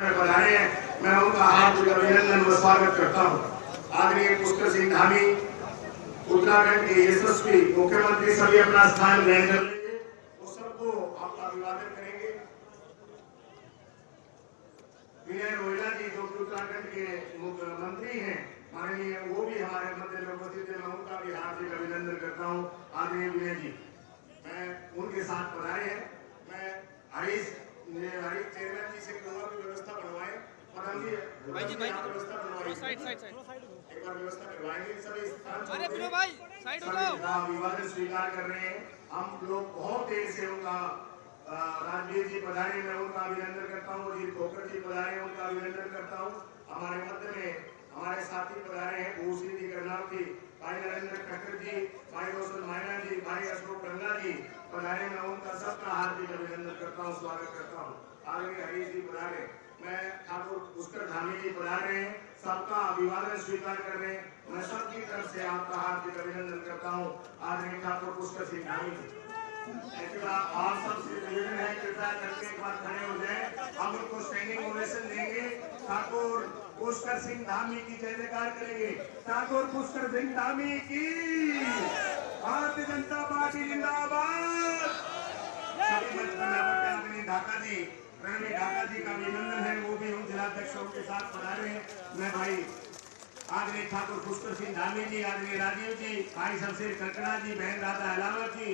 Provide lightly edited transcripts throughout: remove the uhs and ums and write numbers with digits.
पधारे हैं, मैं उनका हार्दिक अभिनंदन व स्वागत करता हूँ। आदरणीय पुष्कर सिंह धामी उत्तराखंड के यशस्वी मुख्यमंत्री सभी अपना स्थान ग्रहण कर लेंगे, वो सबको आपका अभिवादन करेंगे। विनय रोहिला जी जो कि उत्तराखंड के मुख्यमंत्री हैं माननीय, वो भी हमारे मध्य में उपस्थित है, मैं उनका भी हार्दिक अभिनंदन करता हूँ। आदरणीय विनय जी मैं उनके साथ पधारे हैं। मैं हरीश चेयरमैन जी से कहूँगा कि व्यवस्था बनवाएं। पदम जी व्यवस्था बनवाएं, एक बार व्यवस्था करवाएंगे। सभी अभिवादन स्वीकार कर रहे हैं। हम लोग बहुत देर से उनका राजवीर जी पधारे, मैं उनका अभिनंदन करता हूँ। अजीत खोकर जी पधारे, उनका अभिनंदन करता हूँ। हमारे मध्य में हमारे साथी पधारे हैं, भूश्री जी करनावती, भाई नरेंद्र खट्टर जी, भाई रोशन मायना जी, भाई अशोक गंगा जी पधारे, मैं उनका सबका हार्दिक अभिनंदन करता हूँ, स्वागत करता हूँ। आगे हरीश जी पधारे, मैं ठाकुर पुष्कर धामी जी पधारे हैं, सबका अभिवादन स्वीकार कर रहे हैं। मैं सबकी तरफ से आपका हार्दिक अभिनंदन करता हूँ। आदरणीय ठाकुर पुष्कर सिंह धामी जी आप सबसे निवेदन है, कृपया करके एक बार खड़े हो जाए, हम उनको स्टैंडिंग ओवेशन देंगे। ठाकुर पुष्कर सिंह धामी की जय जयकार करेंगे। ठाकुर पुष्कर सिंह धामी की, भारतीय जनता पार्टी जिंदाबाद। सभी मंच पर आदरणीय ढाका जी, रणवीर ढाका जी का अभिनंदन है, वो भी उन जिलाध्यक्षों के साथ पधारे हैं। मैं भाई आदरणीय ठाकुर पुष्कर सिंह धामी जी, आदरणीय राजीव जी, भाई शमशेर कटड़ा जी, बहन राधा अलावत जी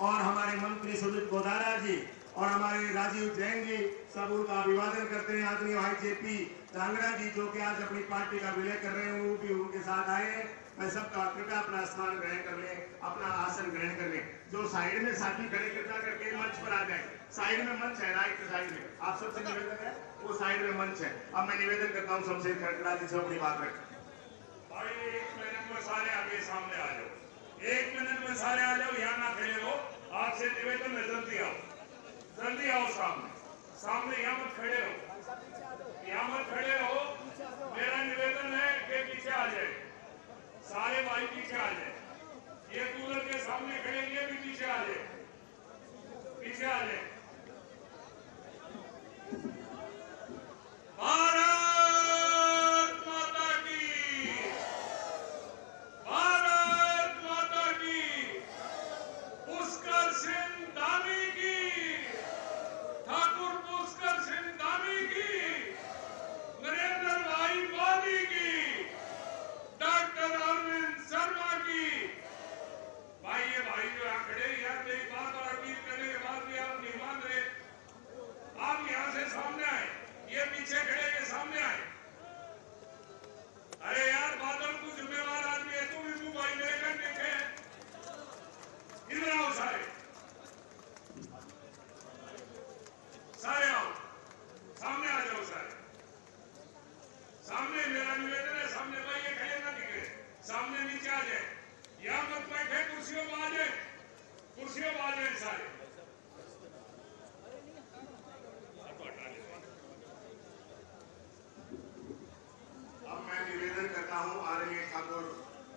और हमारे मंत्री सुमित गोदारा जी और हमारे राजीव जैन जी, सब उनका अभिवादन करते हैं। आदरणीय भाई जेपी कांगड़ा जी जो कि आज अपनी पार्टी का विलय कर रहे हैं, वो भी उनके साथ आए हैं। मैं सबका कृपया अपना स्थान ग्रहण कर लें, अपना आसन ग्रहण कर लें। जो साइड में साथी खड़े कृपया करके मंच पर आ जाए। साइड में मंच है, राइट साइड में आप सबसे निवेदन है, वो साइड में मंच है। अब मैं निवेदन करता हूँ शमशेर कटड़ा जी से अपनी बात रखें। भाई 1 मिनट में सारे आगे सामने आ जाओ, 1 मिनट में सारे आ जाओ, यहाँ ना खड़े रहो। आपसे निवेदन है, जल्दी आओ सामने यहाँ मत खड़े रहो, यहाँ मत खड़े रहो। मेरा निवेदन है कि पीछे आ जाए, सारे भाई पीछे आ जाए। ये कूलर के सामने खड़े, ये भी पीछे आ जाए, पीछे आ जाए।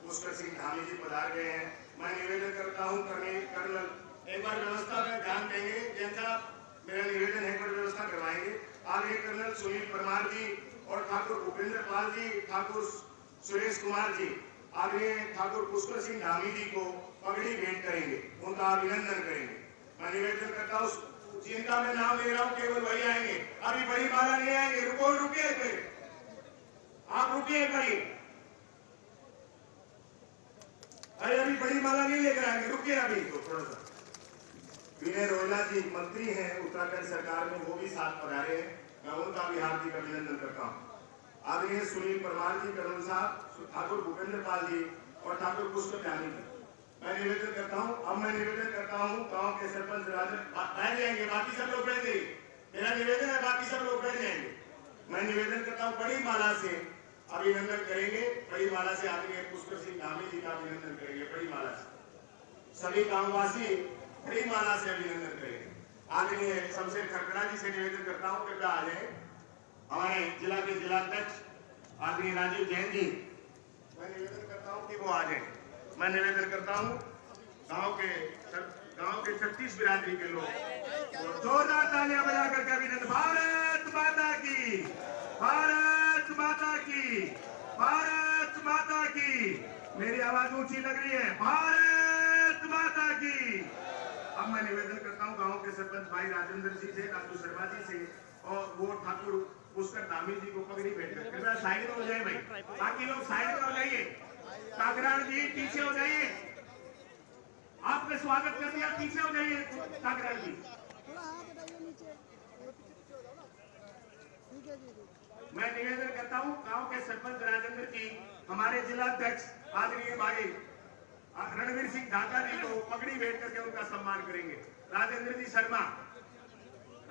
पुष्कर सिंह धामी जी पधार गए हैं। मैं निवेदन करता हूं कर्नल एक बार व्यवस्था में ध्यान देंगे। जैसा मेरा निवेदन है, व्यवस्था करवाएंगे। आगे कर्नल सुनील परमार जी और ठाकुर भूपेंद्र पाल जी, ठाकुर सुरेश कुमार जी आगे ठाकुर पुष्कर सिंह धामी जी को पगड़ी भेंट करेंगे, उनका अभिनंदन करेंगे। मैं निवेदन करता हूँ, जिनका मैं नाम ले रहा हूँ केवल वही आएंगे, अभी बड़ी माला नहीं आएंगे। रुकिए, आप रुकिए भाई, अरे अभी बड़ी माला नहीं लेकर आएंगे, रुकिए अभी तो थोड़ा सा। विनय रोहिला जी मंत्री हैं उत्तराखंड सरकार में, वो भी साथ पधारे हैं, मैं उनका भी हार्दिक अभिनंदन करता हूँ। आदरणीय सुनील परमार जी, कर्नल साहब, ठाकुर भूपेंद्र पाल जी और ठाकुर पुष्कर धामी जी, मैं निवेदन करता हूँ। अब मैं निवेदन करता हूँ गाँव के सरपंच बैठ जाएंगे, बाकी सब लोग बैठ जाइए। मेरा निवेदन है, बाकी सब लोग बैठ जाएंगे। मैं निवेदन करता हूँ, बड़ी माला से अभिनंदन करेंगे। बड़ी माला से आदरणीय पुष्कर सिंह धामी जी का अभिनंदन करेंगे। बड़ी माला से सभी गांववासी बड़ी माला से अभिनंदन करेंगे। आदरणीय शमशेर खटड़ा जी से निवेदन करता हूँ, कृपया आ जाए। हमारे जिला के जिलाध्यक्ष आदरणीय राजीव जैन जी, मैं निवेदन करता हूँ कि वो आ जाए। मैं निवेदन करता हूँ गांव के गांव के 36 बिरादरी के लोग, और जोरदार तालियां बजाकर के अभिनंदन। भारत माता की, भारत माता की, भारत माता की। मेरी आवाज ऊंची लग रही है? भारत माता की। अब मैं निवेदन करता हूं गांव के सरपंच भाई राजेंद्र जी से, राजू शर्मा जी से, और वो ठाकुर पुष्कर धामी जी को पगड़ी भेंटकर कृपया साइड में हो जाए भाई, बाकी लोग साइड में हो जाइए। कागरान जी पीछे हो जाइए, आपने स्वागत कर दिया, पीछे हो जाइए कागरान जी। मैं निवेदन करता हूं गांव के सरपंच राजेंद्र जी, हमारे जिला अध्यक्ष आदरणीय भाई रणवीर सिंह ढाका जी को पगड़ी भेंट करके उनका सम्मान करेंगे। राजेंद्र जी शर्मा,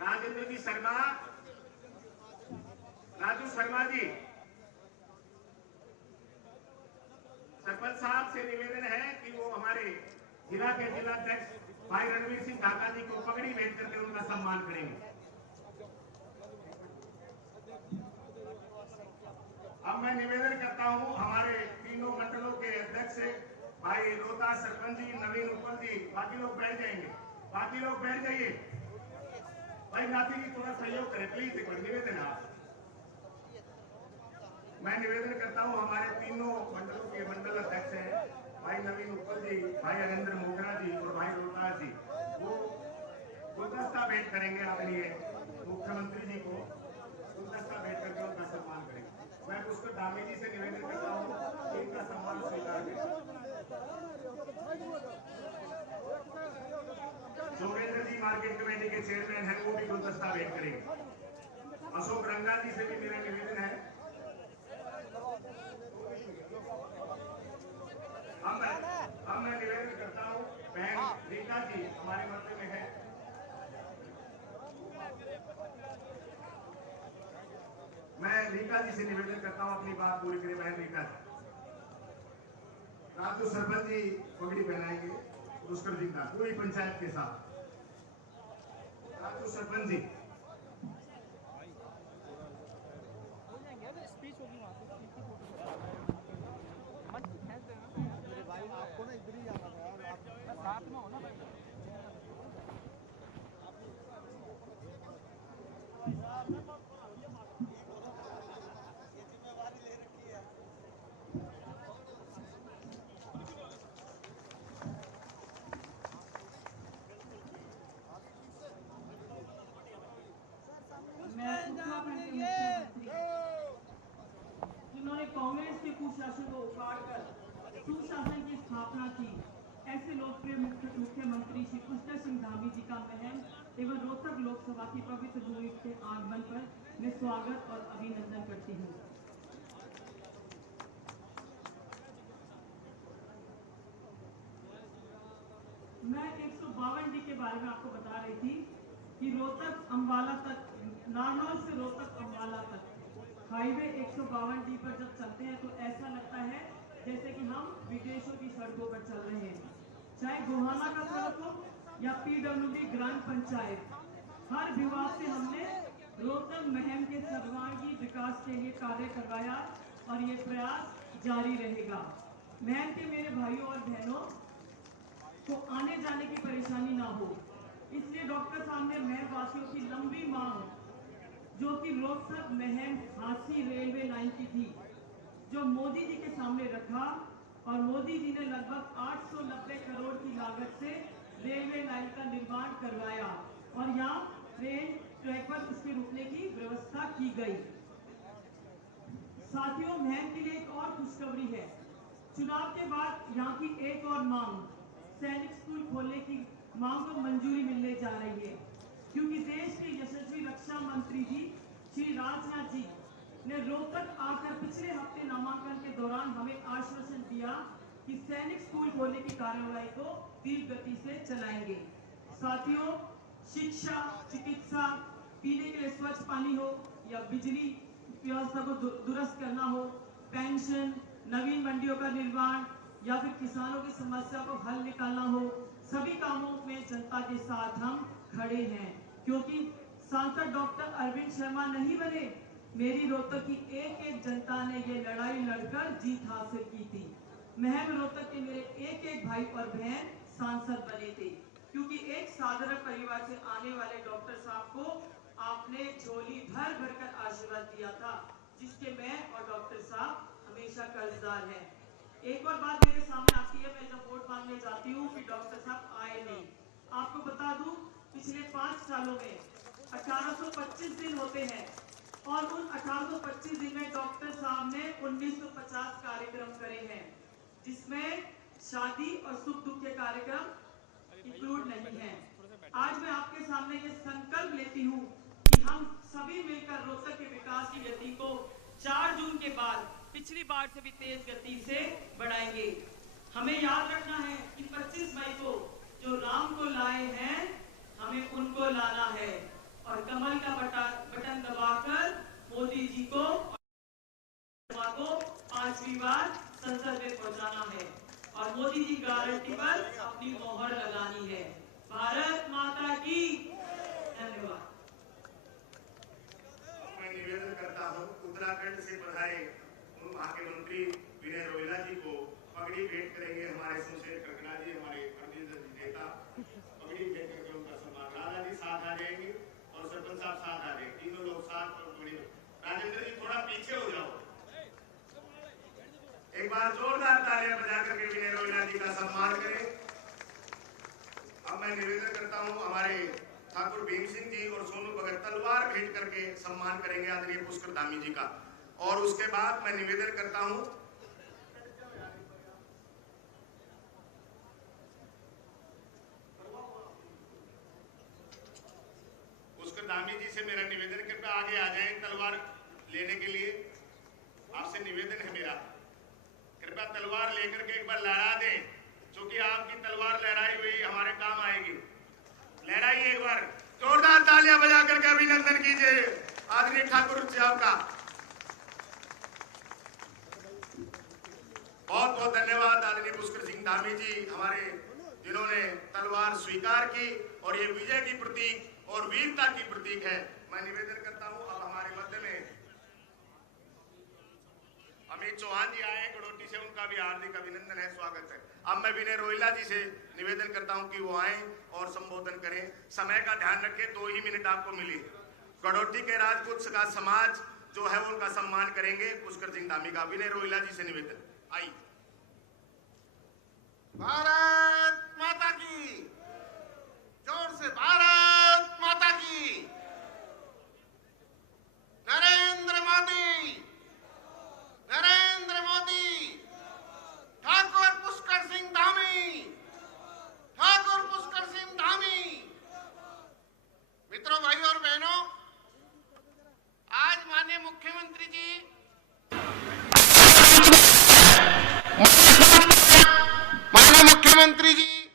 राजेंद्र जी शर्मा, राजू शर्मा जी, सरपंच साहब से निवेदन है कि वो हमारे जिला के जिलाध्यक्ष भाई रणवीर सिंह ढाका जी को पगड़ी भेंट करके उनका सम्मान करेंगे। अब मैं निवेदन करता हूं हमारे तीनों मंडलों के अध्यक्ष भाई रोहतास सरपंच जी, नवीन उपल जी, बाकी लोग बैठ जाएंगे, बाकी लोग बैठ जाइए। भाई नाती जी थोड़ा सहयोग करें प्लीज, एक निवेदन है। मैं निवेदन करता हूं हमारे तीनों मंडलों के मंडल अध्यक्ष हैं भाई नवीन उपल जी, भाई अरेंद्र मोगरा जी और भाई रोहतास जी, वो गुलदस्ता भेंट करेंगे अपने मुख्यमंत्री जी को, गुलदस्ता भेंट करके उनका सम्मान करेंगे। मैं पुष्कर धामी जी से निवेदन करता हूं कि इनका सम्मान स्वीकार करें। जोगेंद्र जी मार्केट कमेटी के चेयरमैन हैं, वो भी गुलदस्ता भेंट करेंगे। अशोक रंगा जी से भी मेरा निवेदन है। अब मैं निवेदन करता हूं बहन रीता जी हमारे मध्य में है। मैं रीता जी से निवेदन करता हूं अपनी बात पूरी करें। बहन रीता जी, राजू सरपंच जी पगड़ी पहनाएंगे पुष्कर जी का पूरी पंचायत के साथ। राजू सरपंच जी, स्पीच होगी वहाँ मेरे भाई, आपको ना इधर ही जाना था यार, आप साथ में हो ना भाई। जिन्होंने कांग्रेस के कुशासन को उखाड़कर सुशासन की स्थापना की, ऐसे लोकप्रिय मुख्यमंत्री श्री पुष्कर सिंह धामी जी का महम एवं रोहतक लोकसभा की पवित्र भूमि के आगमन पर मैं स्वागत और अभिनंदन करती हूँ। मैं 152 डी के बारे में आपको बता रही थी कि रोहतक अम्बाला तक, नारनौल से रोहतक अम्बाला तक हाईवे 152 डी पर जब चलते हैं तो ऐसा लगता है जैसे कि हम विदेशों की सड़कों पर चल रहे हैं। चाहे गोहाना का सड़क हो या पीडब्ल्यूडी ग्राम पंचायत, हर विभाग से हमने रोहतक महम के सर्वांगीण विकास के लिए कार्य करवाया और ये प्रयास जारी रहेगा। महम के मेरे भाइयों और बहनों को आने जाने की परेशानी ना हो, इसलिए डॉक्टर साहब ने महम वासियों की लंबी मांग, जो कि रोहतक महम झांसी रेलवे लाइन की थी, जो मोदी जी के सामने रखा और मोदी जी ने लगभग 890 करोड़ की लागत से रेलवे लाइन का निर्माण करवाया और यहाँ ट्रेन ट्रैक पर इसके रुकने की व्यवस्था की गई। साथियों, महम के लिए एक और खुशखबरी है। चुनाव के बाद यहाँ की एक और मांग, सैनिक स्कूल खोलने की मांग को मंजूरी मिलने जा रही है, क्योंकि देश के यशस्वी रक्षा मंत्री जी श्री राजनाथ जी ने रोहतक आकर पिछले हफ्ते नामांकन के दौरान हमें आश्वासन दिया कि सैनिक स्कूल खोलने की कार्यवाही को तीव्र गति से चलाएंगे। साथियों, शिक्षा, चिकित्सा, पीने के लिए स्वच्छ पानी हो या बिजली व्यवस्था को दुरुस्त करना हो, पेंशन, नवीन मंडियों का निर्माण या फिर किसानों की समस्या को हल निकालना हो, सभी कामों में जनता के साथ हम खड़े हैं, क्योंकि सांसद डॉक्टर अरविंद शर्मा नहीं बने, मेरी रोहतक की एक एक जनता ने ये लड़ाई लड़कर जीत हासिल की थी। महम रोहतक के मेरे एक एक भाई और बहन सांसद बने थे। क्योंकि एक साधारण परिवार से आने वाले डॉक्टर साहब को आपने झोली भर भर कर आशीर्वाद दिया था, जिसके मैं और डॉक्टर साहब हमेशा कर्जदार हैं। एक और बात मेरे सामने आती है, मैं जब वोट मांगने जाती हूँ कि डॉक्टर साहब आए नहीं। आपको बता दूं, पिछले 5 सालों में 1825 दिन होते हैं और उन 1825 दिन में डॉक्टर साहब ने 1950 कार्यक्रम करे हैं, जिसमें शादी और सुख दुख के कार्यक्रम इंक्लूड नहीं है। आज मैं आपके सामने ये संकल्प लेती हूँ कि हम सभी मिलकर रोहतक के विकास की गति को 4 जून के बाद पिछली बार से भी तेज गति से बढ़ाएंगे। हमें याद रखना है कि 25 मई को जो राम को लाए हैं, हमें उनको लाना है और कमल का बटन दबाकर मोदी जी को 5वीं बार संसद में पहुंचाना है और मोदी जी गारंटी पर अपनी मोहर लगानी है। भारत माता की धन्यवाद। मैं निवेदन करता हूं उत्तराखंड से पधारे वहां के मंत्री विनय रोहिला जी को पगड़ी भेंट करेंगे। हमारे सुशेर कड़कड़ा जी, हमारे प्रतिनिधि नेता पगड़ी भेंट करके उनका सम्मान। राजा जी साथ आ जाएंगे और सरपंच साहब साथ आ जाएंगे, तीनों लोग साथ। राजेंद्र जी थोड़ा पीछे हो जाओ। एक बार जोरदार तालियां बजा करके विनय रोहिला जी का सम्मान करें। अब मैं निवेदन करता हूं हमारे ठाकुर भीम सिंह जी और सोनू भगत तलवार भेंट करके सम्मान करेंगे आदरणीय पुष्कर धामी जी का। और उसके बाद मैं निवेदन करता हूं पुष्कर धामी जी से मेरा निवेदन कृपया आगे आ जाएं तलवार लेने के लिए। आपसे निवेदन है मेरा, कृपया तलवार लेकर के एक बार लहरा दें, क्योंकि आपकी तलवार लहराई हुई हमारे काम आएगी। लहराइए एक बार, जोरदार तालियां बजा करके अभिनंदन कीजिए आदरणीय ठाकुर साहब का। बहुत बहुत धन्यवाद आदरणीय पुष्कर सिंह धामी जी, हमारे जिन्होंने तलवार स्वीकार की और ये विजय की प्रतीक और वीरता की प्रतीक है। मैं निवेदन करता हूं अब हमारे मध्य में अमित चौहान जी आए हैं गड़ोटी से, उनका भी हार्दिक अभिनंदन है, स्वागत है। अब मैं विनय रोहिला जी से निवेदन करता हूं कि वो आए और संबोधन करें। समय का ध्यान रखें, 2 ही मिनट आपको मिली। गड़ोटी के राजपूत का समाज जो है उनका सम्मान करेंगे पुष्कर सिंह धामी का। विनय रोहिला जी से निवेदन। आई। भारत माता की जोर से, भारत माता की। नरेंद्र मोदी, नरेंद्र मोदी, ठाकुर पुष्कर सिंह धामी, ठाकुर पुष्कर सिंह धामी। मित्रों, भाइयों और बहनों, आज माननीय मुख्यमंत्री जी मुख्यमंत्री जी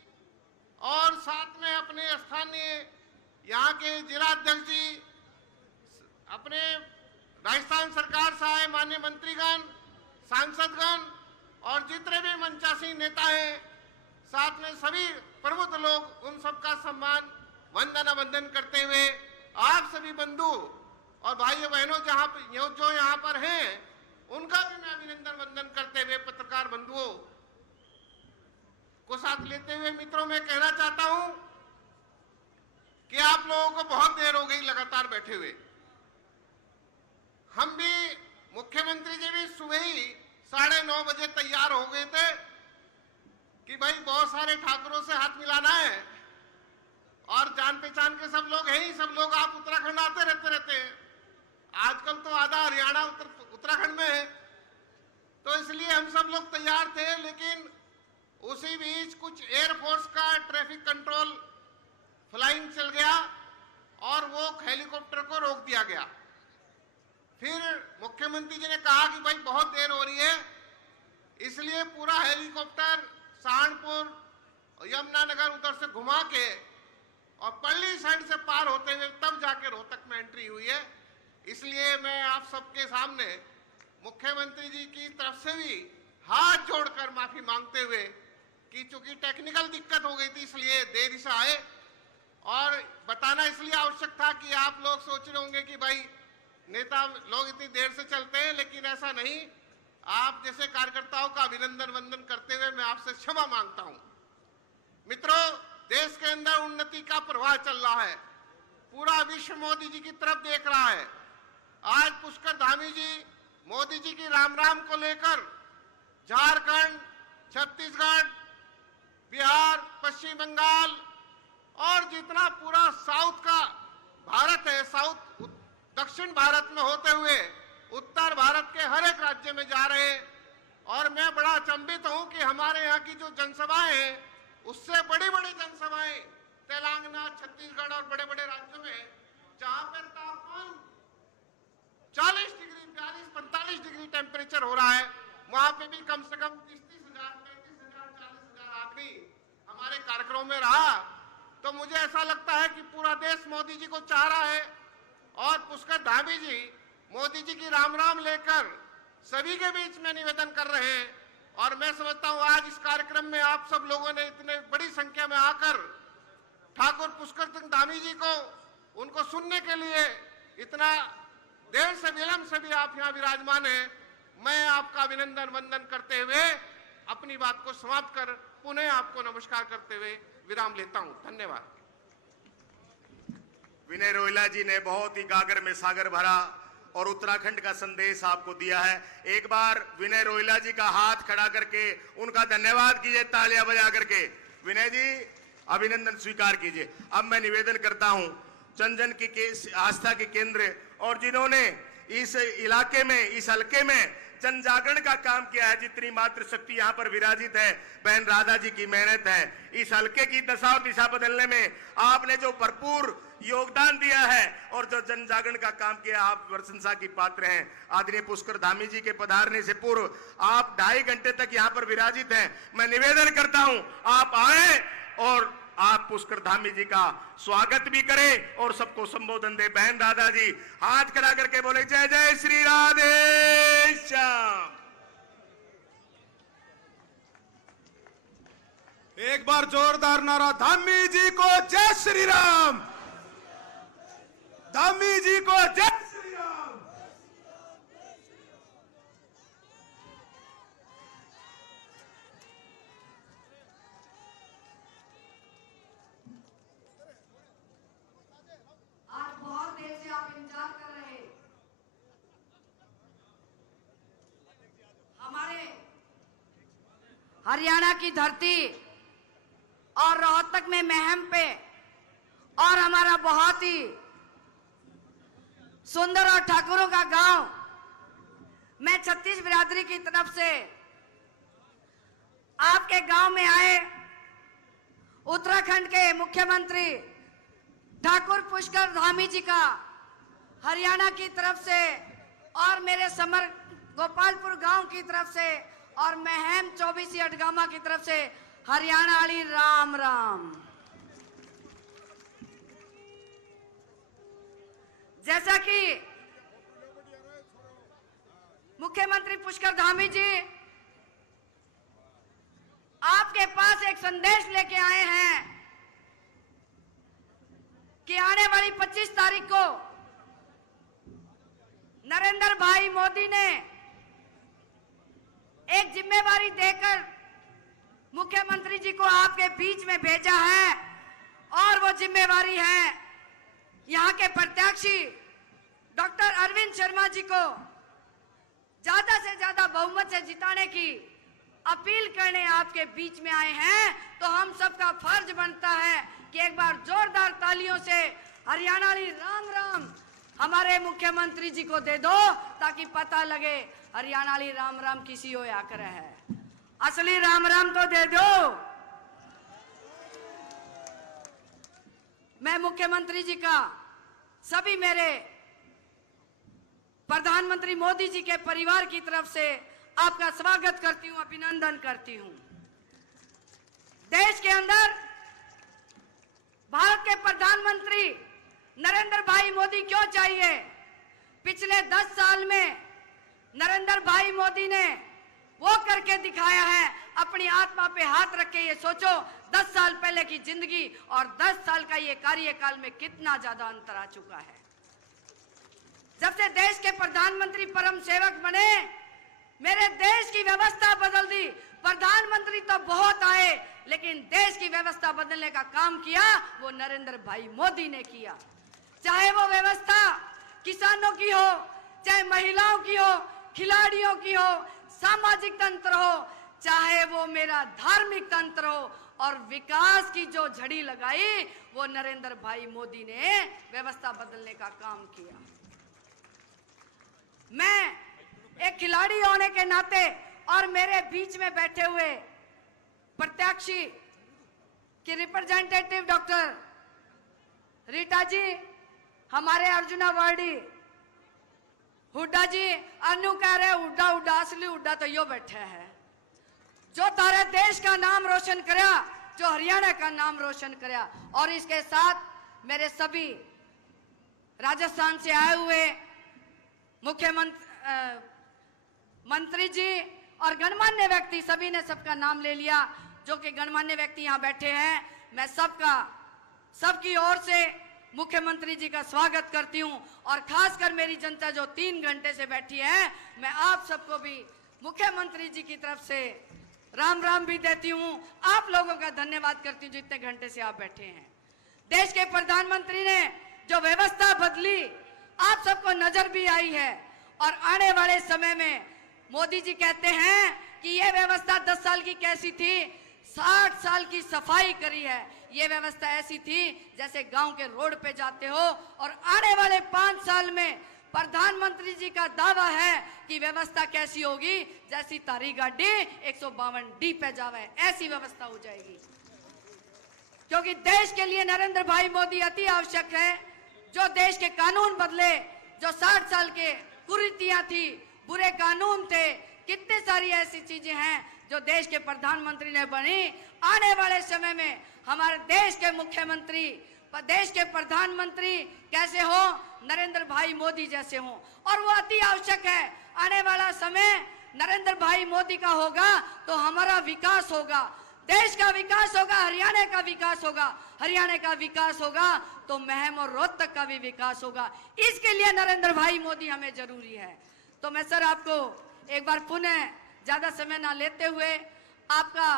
और साथ में अपने स्थानीय यहाँ के जिलाध्यक्ष जी, अपने राजस्थान सरकार से आए माननीय मंत्रीगण, सांसदगण और जितने भी मंचासीन नेता हैं, साथ में सभी प्रबुद्ध लोग, उन सबका सम्मान वंदन करते हुए आप सभी बंधु और भाइयों बहनों जो यहाँ पर हैं, उनका भी मैं अभिनंदन वंदन करते हुए पत्रकार बंधुओं को साथ लेते हुए मित्रों मैं कहना चाहता हूं कि आप लोगों को बहुत देर हो गई लगातार बैठे हुए। हम भी, मुख्यमंत्री जी भी सुबह ही 9:30 बजे तैयार हो गए थे कि भाई बहुत सारे ठाकुरों से हाथ मिलाना है और जान पहचान के सब लोग हैं ही, सब लोग आप उत्तराखंड आते रहते हैं। आजकल तो आधा हरियाणा उत्तराखंड में है, तो इसलिए हम सब लोग तैयार थे। लेकिन उसी बीच कुछ एयरफोर्स का ट्रैफिक कंट्रोल फ्लाइंग चल गया और वो हेलीकॉप्टर को रोक दिया गया। फिर मुख्यमंत्री जी ने कहा कि भाई बहुत देर हो रही है, इसलिए पूरा हेलीकॉप्टर सहारनपुर, यमुनानगर उधर से घुमा के और पल्ली साइड से पार होते हुए तब जाके रोहतक में एंट्री हुई है। इसलिए मैं आप सबके सामने मुख्यमंत्री जी की तरफ से भी हाथ जोड़कर माफी मांगते हुए कि चूंकि टेक्निकल दिक्कत हो गई थी इसलिए देरी से आए, और बताना इसलिए आवश्यक था कि आप लोग सोच रहे होंगे कि भाई नेता लोग इतनी देर से चलते हैं, लेकिन ऐसा नहीं। आप जैसे कार्यकर्ताओं का अभिनंदन वंदन करते हुए मैं आपसे क्षमा मांगता हूं। मित्रों, देश के अंदर उन्नति का प्रवाह चल रहा है। पूरा विश्व मोदी जी की तरफ देख रहा है। आज पुष्कर धामी जी मोदी जी की राम राम को लेकर झारखंड, छत्तीसगढ़, बिहार, पश्चिम बंगाल और जितना पूरा साउथ का भारत है, साउथ दक्षिण भारत में होते हुए उत्तर भारत के हर एक राज्य में जा रहे हैं। और मैं बड़ा अचंभित हूं कि हमारे यहाँ की जो जनसभाएं हैं उससे बड़ी बड़ी जनसभाएं तेलंगाना, छत्तीसगढ़ और बड़े बड़े राज्यों में जहां पर तापमान 40 डिग्री, 42-45 डिग्री टेम्परेचर हो रहा है, वहां पे भी कम से कम 30,000, 35,000, 40,000 आदमी हमारे कार्यक्रमों में रहा। तो मुझे ऐसा लगता है कि पूरा देश मोदी जी को चाह रहा है और पुष्कर धामी जी मोदी जी की राम राम लेकर सभी के बीच में निवेदन कर रहे हैं। और मैं समझता हूं आज इस कार्यक्रम में आप सब लोगों ने इतने बड़ी संख्या में आकर ठाकुर पुष्कर सिंह धामी जी को उनको सुनने के लिए इतना देर से विलंब से भी आप यहाँ विराजमान हैं। मैं आपका अभिनंदन वंदन करते हुए अपनी बात को समाप्त कर पुनः आपको नमस्कार करते हुए विराम लेता हूं। धन्यवाद। विनय रोहिला जी ने बहुत ही गागर में सागर भरा और उत्तराखंड का संदेश आपको दिया है। एक बार विनय रोहिला जी का हाथ खड़ा करके उनका धन्यवाद कीजिए, तालियां बजा करके। विनय जी अभिनंदन स्वीकार कीजिए। अब मैं निवेदन करता हूं जन जन की आस्था के केंद्र और जिन्होंने इस इलाके में, इस हल्के में जन जागरण का काम किया है, जितनी मात्र शक्ति यहाँ पर विराजित है, बहन राधा जी की मेहनत है। इस हल्के की दशा और दिशा बदलने में आपने जो भरपूर योगदान दिया है और जो जन जागरण का काम किया, आप प्रशंसा की पात्र हैं। आदरणीय पुष्कर धामी जी के पधारने से पूर्व आप 2.5 घंटे तक यहाँ पर विराजित हैं। मैं निवेदन करता हूँ आप आए और आप पुष्कर धामी जी का स्वागत भी करें और सबको संबोधन दे। बहन राधा जी हाथ खड़ा करके बोले जय जय श्री राधे श्याम। एक बार जोरदार नारा, धामी जी को जय श्री राम, धामी जी को जय श्री राम। आज बहुत देर से आप इंतजार कर रहे हैं। हमारे हरियाणा की धरती और रोहतक में महम पे और हमारा बहुत ही सुंदर और ठाकुरों का गांव, मैं छत्तीस बिरादरी की तरफ से आपके गांव में आए उत्तराखंड के मुख्यमंत्री ठाकुर पुष्कर धामी जी का हरियाणा की तरफ से और मेरे समर गोपालपुर गांव की तरफ से और महम 24 अटगामा की तरफ से हरियाणा वाली राम राम। जैसा कि मुख्यमंत्री पुष्कर धामी जी आपके पास एक संदेश लेके आए हैं कि आने वाली 25 तारीख को नरेंद्र भाई मोदी ने एक जिम्मेवारी देकर मुख्यमंत्री जी को आपके बीच में भेजा है और वो जिम्मेवारी है यहाँ के प्रत्याशी डॉक्टर अरविंद शर्मा जी को ज्यादा से ज्यादा बहुमत से जिताने की अपील करने आपके बीच में आए हैं। तो हम सबका फर्ज बनता है कि एक बार जोरदार तालियों से हरियाणा वाली राम राम हमारे मुख्यमंत्री जी को दे दो, ताकि पता लगे हरियाणा वाली राम राम किसी हो आकर है, असली राम राम तो दे दो। मैं मुख्यमंत्री जी का, सभी मेरे प्रधानमंत्री मोदी जी के परिवार की तरफ से आपका स्वागत करती हूं, अभिनंदन करती हूं। देश के अंदर भारत के प्रधानमंत्री नरेंद्र भाई मोदी क्यों चाहिए? पिछले 10 साल में नरेंद्र भाई मोदी ने वो करके दिखाया है। अपनी आत्मा पे हाथ रख के ये सोचो 10 साल पहले की जिंदगी और 10 साल का ये कार्यकाल में कितना ज्यादा अंतर आ चुका है। जब से देश के प्रधानमंत्री परम सेवक बने, मेरे देश की व्यवस्था बदल दी। प्रधानमंत्री तो बहुत आए, लेकिन देश की व्यवस्था बदलने का काम किया वो नरेंद्र भाई मोदी ने किया। चाहे वो व्यवस्था किसानों की हो, चाहे महिलाओं की हो, खिलाड़ियों की हो, सामाजिक तंत्र हो, चाहे वो मेरा धार्मिक तंत्र हो, और विकास की जो झड़ी लगाई वो नरेंद्र भाई मोदी ने व्यवस्था बदलने का काम किया। मैं एक खिलाड़ी होने के नाते और मेरे बीच में बैठे हुए प्रत्याशी के रिप्रेजेंटेटिव डॉक्टर रीटा जी, हमारे अर्जुना वर्डी, हुड्डा जी, अनु कह रहे हुड्डा हुड्डा, असली हुड्डा तो यो बैठे है जो तारे देश का नाम रोशन करया, जो हरियाणा का नाम रोशन करया। और इसके साथ मेरे सभी राजस्थान से आए हुए मुख्यमंत्री मंत्री जी और गणमान्य व्यक्ति, सभी ने सबका नाम ले लिया जो कि गणमान्य व्यक्ति यहाँ बैठे हैं। मैं सबकी ओर से मुख्यमंत्री जी का स्वागत करती हूँ, और खासकर मेरी जनता जो 3 घंटे से बैठी है, मैं आप सबको भी मुख्यमंत्री जी की तरफ से राम राम भी देती हूँ। आप लोगों का धन्यवाद करती हूँ जितने घंटे से आप बैठे हैं। देश के प्रधानमंत्री ने जो व्यवस्था बदली आप सबको नजर भी आई है, और आने वाले समय में मोदी जी कहते हैं कि ये व्यवस्था 10 साल की कैसी थी, 60 साल की सफाई करी है। ये व्यवस्था ऐसी थी जैसे गांव के रोड पे जाते हो, और आने वाले 5 साल में प्रधानमंत्री जी का दावा है कि व्यवस्था कैसी होगी, जैसी तारी गाड़ी 152D पे जावे, ऐसी व्यवस्था हो जाएगी। क्योंकि देश के लिए नरेंद्र भाई मोदी अति आवश्यक है। जो देश के कानून बदले, जो 60 साल के कुरीतियां थी, बुरे कानून थे, कितनी सारी ऐसी चीजें हैं जो देश के प्रधानमंत्री ने बनी। आने वाले समय में हमारे देश के मुख्यमंत्री, देश के प्रधानमंत्री कैसे हो, नरेंद्र भाई मोदी जैसे हो, और वो अति आवश्यक है। आने वाला समय नरेंद्र भाई मोदी का होगा तो हमारा विकास होगा, देश का विकास होगा, हरियाणा का विकास होगा, हरियाणा का विकास होगा तो महम और रोहतक का भी विकास होगा। इसके लिए नरेंद्र भाई मोदी हमें जरूरी है। तो मैं सर आपको एक बार पुनः ज्यादा समय ना लेते हुए आपका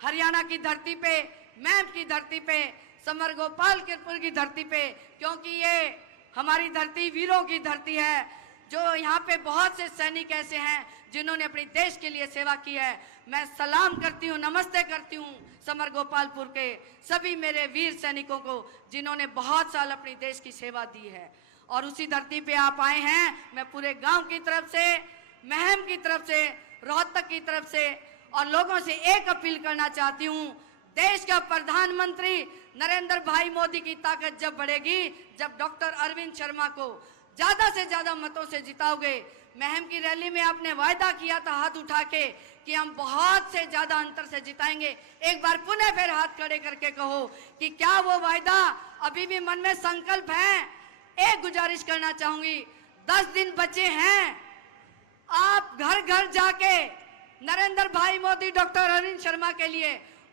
हरियाणा की धरती पे, मैम की धरती पे, समर गोपालपुर की धरती पे, क्योंकि ये हमारी धरती वीरों की धरती है, जो यहाँ पे बहुत से सैनिक ऐसे हैं जिन्होंने अपने देश के लिए सेवा की है। मैं सलाम करती हूँ, नमस्ते करती हूँ समर गोपालपुर के सभी मेरे वीर सैनिकों को जिन्होंने बहुत साल अपनी देश की सेवा दी है। और उसी धरती पे आप आए हैं। मैं पूरे गांव की तरफ से, महम की तरफ से, रोहतक की तरफ से और लोगों से एक अपील करना चाहती हूँ। देश का प्रधानमंत्री नरेंद्र भाई मोदी की ताकत जब बढ़ेगी, जब डॉक्टर अरविंद शर्मा को ज्यादा से ज्यादा मतों से जिताओगे। महम की रैली में आपने वायदा किया था हाथ उठा के कि हम बहुत से ज्यादा अंतर से जिताएंगे। एक बार पुनः फिर हाथ खड़े करके कहो कि क्या वो वायदा अभी भी मन में संकल्प है। एक गुजारिश करना चाहूंगी, 10 दिन बचे हैं, आप घर घर जाके नरेंद्र भाई मोदी, डॉक्टर अरविंद शर्मा के लिए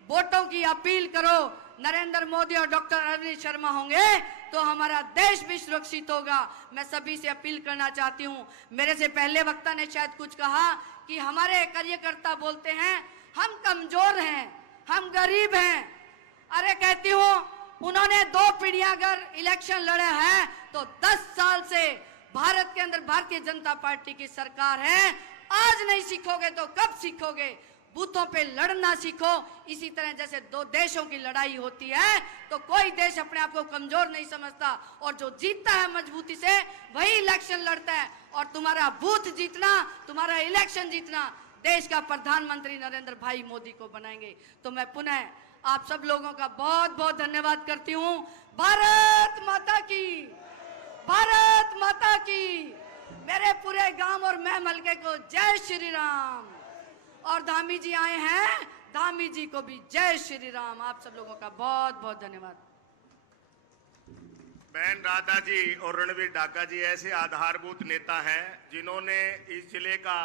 वोटों की अपील करो। नरेंद्र मोदी और डॉक्टर अरविंद शर्मा होंगे तो हमारा देश भी सुरक्षित होगा। मैं सभी से अपील करना चाहती हूँ। मेरे से पहले वक्ता ने शायद कुछ कहा कि हमारे कार्यकर्ता बोलते हैं हम कमजोर हैं, हम गरीब हैं। अरे कहती हूँ, उन्होंने 2 पीढ़ियां अगर इलेक्शन लड़े हैं तो 10 साल से भारत के अंदर भारतीय जनता पार्टी की सरकार है। आज नहीं सीखोगे तो कब सीखोगे? बूथों पे लड़ना सीखो। इसी तरह जैसे 2 देशों की लड़ाई होती है तो कोई देश अपने आप को कमजोर नहीं समझता, और जो जीतता है मजबूती से वही इलेक्शन लड़ता है। और तुम्हारा बूथ जीतना, तुम्हारा इलेक्शन जीतना देश का प्रधानमंत्री नरेंद्र भाई मोदी को बनाएंगे। तो मैं पुनः आप सब लोगों का बहुत बहुत धन्यवाद करती हूँ। भारत माता की, भारत माता की। मेरे पूरे गांव और मैं हल्के को जय श्री राम। और धामी जी आए हैं, धामी जी को भी जय श्री राम। आप सब लोगों का बहुत बहुत धन्यवाद। बहन राधा जी और रणवीर ढाका जी ऐसे आधारभूत नेता हैं जिन्होंने इस जिले का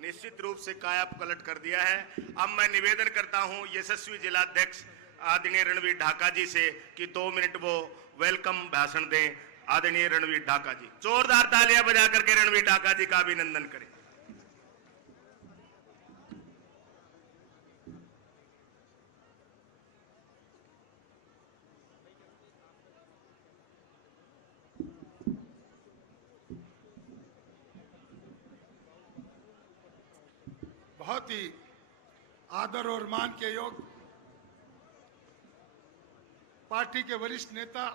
निश्चित रूप से काया पलट कर दिया है। अब मैं निवेदन करता हूं यशस्वी जिलाध्यक्ष आदरणीय रणवीर ढाका जी से कि 2 मिनट वो वेलकम भाषण दें। आदरणीय रणवीर ढाका जी, जोरदार तालियां बजा करके रणवीर ढाका जी का अभिनंदन करें। बहुत ही आदर और मान के योग पार्टी के वरिष्ठ नेता,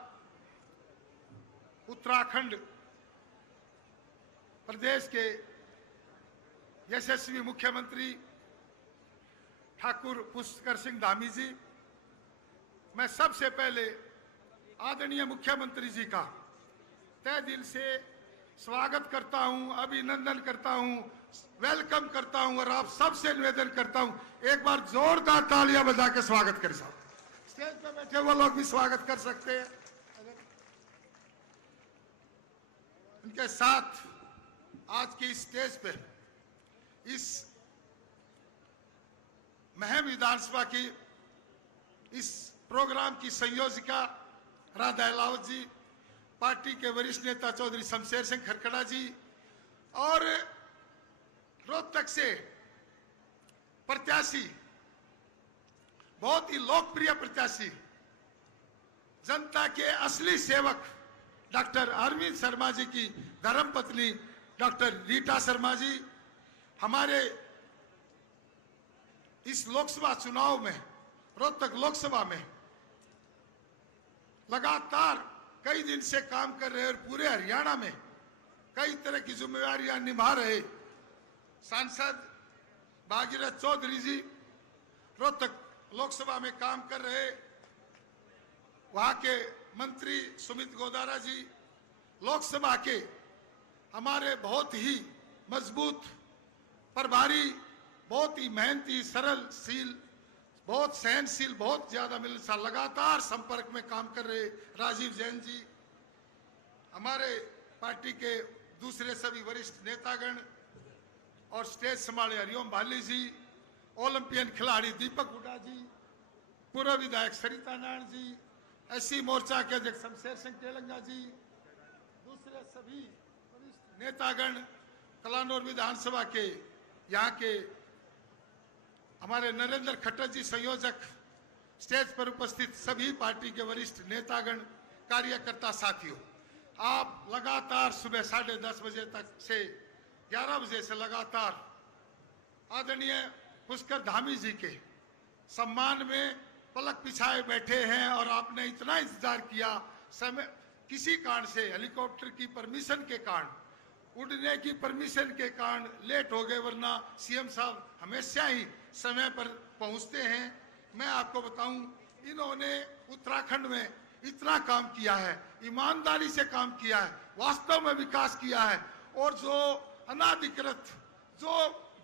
उत्तराखंड प्रदेश के यशस्वी मुख्यमंत्री ठाकुर पुष्कर सिंह धामी जी, मैं सबसे पहले आदरणीय मुख्यमंत्री जी का तहे दिल से स्वागत करता हूं, अभिनंदन करता हूं, वेलकम करता हूं और आप सबसे निवेदन करता हूं एक बार जोरदार तालियां बजा के स्वागत करें। साहब स्टेज पे बैठे वो लोग भी स्वागत कर सकते हैं। उनके साथ आज की स्टेज पे इस महम विधानसभा की इस प्रोग्राम की संयोजिका राधा अहलावत जी, पार्टी के वरिष्ठ नेता चौधरी शमशेर सिंह खरखड़ा जी और रोहतक से प्रत्याशी, बहुत ही लोकप्रिय प्रत्याशी, जनता के असली सेवक डॉक्टर अरविंद शर्मा जी की धर्मपत्नी डॉक्टर रीटा शर्मा जी, हमारे इस लोकसभा चुनाव में, रोहतक लोकसभा में लगातार कई दिन से काम कर रहे और पूरे हरियाणा में कई तरह की जिम्मेवारियां निभा रहे सांसद भागीरथ चौधरी जी, रोहतक लोकसभा में काम कर रहे वहां के मंत्री सुमित गोदारा जी, लोकसभा के हमारे बहुत ही मजबूत प्रभारी, बहुत ही मेहनती, सरलशील, बहुत सहनशील, बहुत ज्यादा मिलनसार, लगातार संपर्क में काम कर रहे राजीव जैन जी, हमारे पार्टी के दूसरे सभी वरिष्ठ नेतागण और स्टेज संभाले हरिओम भाली जी, ओलंपियन खिलाड़ी दीपक हुड्डा जी, पूर्व विधायक सरिता नारायण जी, एससी मोर्चा के अध्यक्ष शमशेर सिंह तेलंगा जी, दूसरे सभी वरिष्ठ नेतागण, कलानौर विधानसभा के यहाँ के हमारे नरेंद्र खट्टर जी संयोजक, स्टेज पर उपस्थित सभी पार्टी के वरिष्ठ नेतागण, कार्यकर्ता साथियों, आप लगातार सुबह 10:30 बजे तक से 11 बजे से लगातार आदरणीय पुष्कर धामी जी के सम्मान में पलक पिछाए बैठे हैं और आपने इतना इंतजार किया, समय किसी कारण से हेलीकॉप्टर की परमिशन के कारण, उड़ने की परमिशन के कारण लेट हो गए, वरना सीएम साहब हमेशा ही समय पर पहुंचते हैं। मैं आपको बताऊं, इन्होंने उत्तराखंड में इतना काम किया है, ईमानदारी से काम किया है, वास्तव में विकास किया है और जो अनाधिकृत, जो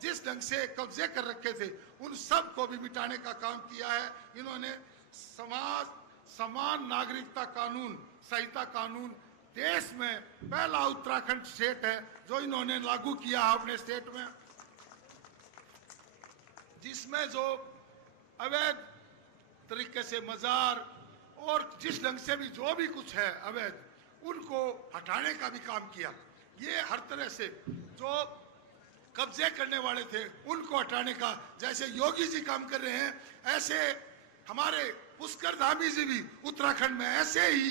जिस ढंग से कब्जे कर रखे थे, उन सब को भी मिटाने का काम किया है। इन्होंने समान नागरिकता कानून, संहिता कानून देश में पहला उत्तराखंड स्टेट है जो इन्होंने लागू किया अपने स्टेट में, जिसमें जो अवैध तरीके से मजार और जिस ढंग से भी जो भी कुछ है अवैध, उनको हटाने का भी काम किया। ये हर तरह से जो कब्जे करने वाले थे उनको हटाने का, जैसे योगी जी काम कर रहे हैं, ऐसे हमारे पुष्कर धामी जी भी उत्तराखंड में ऐसे ही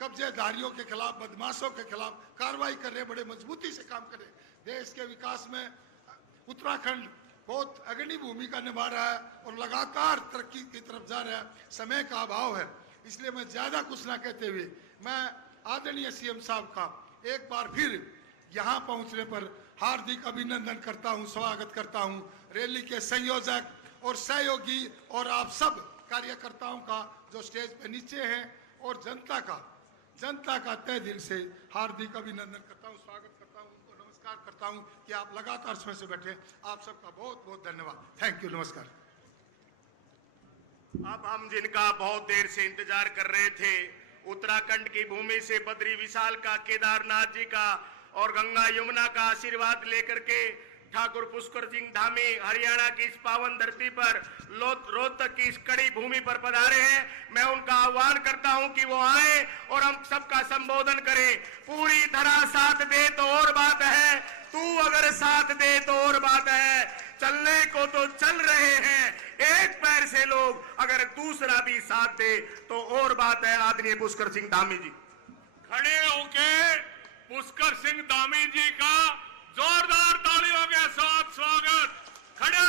कब्जेदारियों के खिलाफ, बदमाशों के खिलाफ कार्रवाई कर रहे, बड़े मजबूती से काम कर रहे। देश के विकास में उत्तराखंड बहुत अग्रणी भूमिका निभा रहा है और लगातार तरक्की की तरफ जा रहा है। समय का अभाव है, इसलिए मैं ज्यादा कुछ ना कहते हुए मैं आदरणीय सीएम साहब का एक बार फिर यहाँ पहुंचने पर हार्दिक अभिनंदन करता हूं, स्वागत करता हूं। रैली के संयोजक और सहयोगी और आप सब कार्यकर्ताओं का जो स्टेज पे नीचे हैं और जनता का तहे दिल से हार्दिक अभिनंदन करता हूं, स्वागत करता हूं, उनको नमस्कार करता हूं कि आप लगातार समय से बैठे। आप सबका बहुत बहुत धन्यवाद। थैंक यू, नमस्कार। अब हम जिनका बहुत देर से इंतजार कर रहे थे, उत्तराखंड की भूमि से बद्री विशाल का, केदारनाथ जी का और गंगा यमुना का आशीर्वाद लेकर के ठाकुर पुष्कर सिंह धामी हरियाणा की इस पावन धरती पर रोहतक की इस कड़ी भूमि पर पधारे हैं। मैं उनका आह्वान करता हूं कि वो आए और हम सबका संबोधन करें। पूरी तरह साथ दे तो और बात है, तू अगर साथ दे तो और बात है, चलने को तो चल रहे हैं एक पैर से लोग, अगर दूसरा भी साथ दे तो और बात है। आदरणीय पुष्कर सिंह धामी जी खड़े होके पुष्कर सिंह धामी जी का जोरदार तालियों के साथ स्वागत। खड़े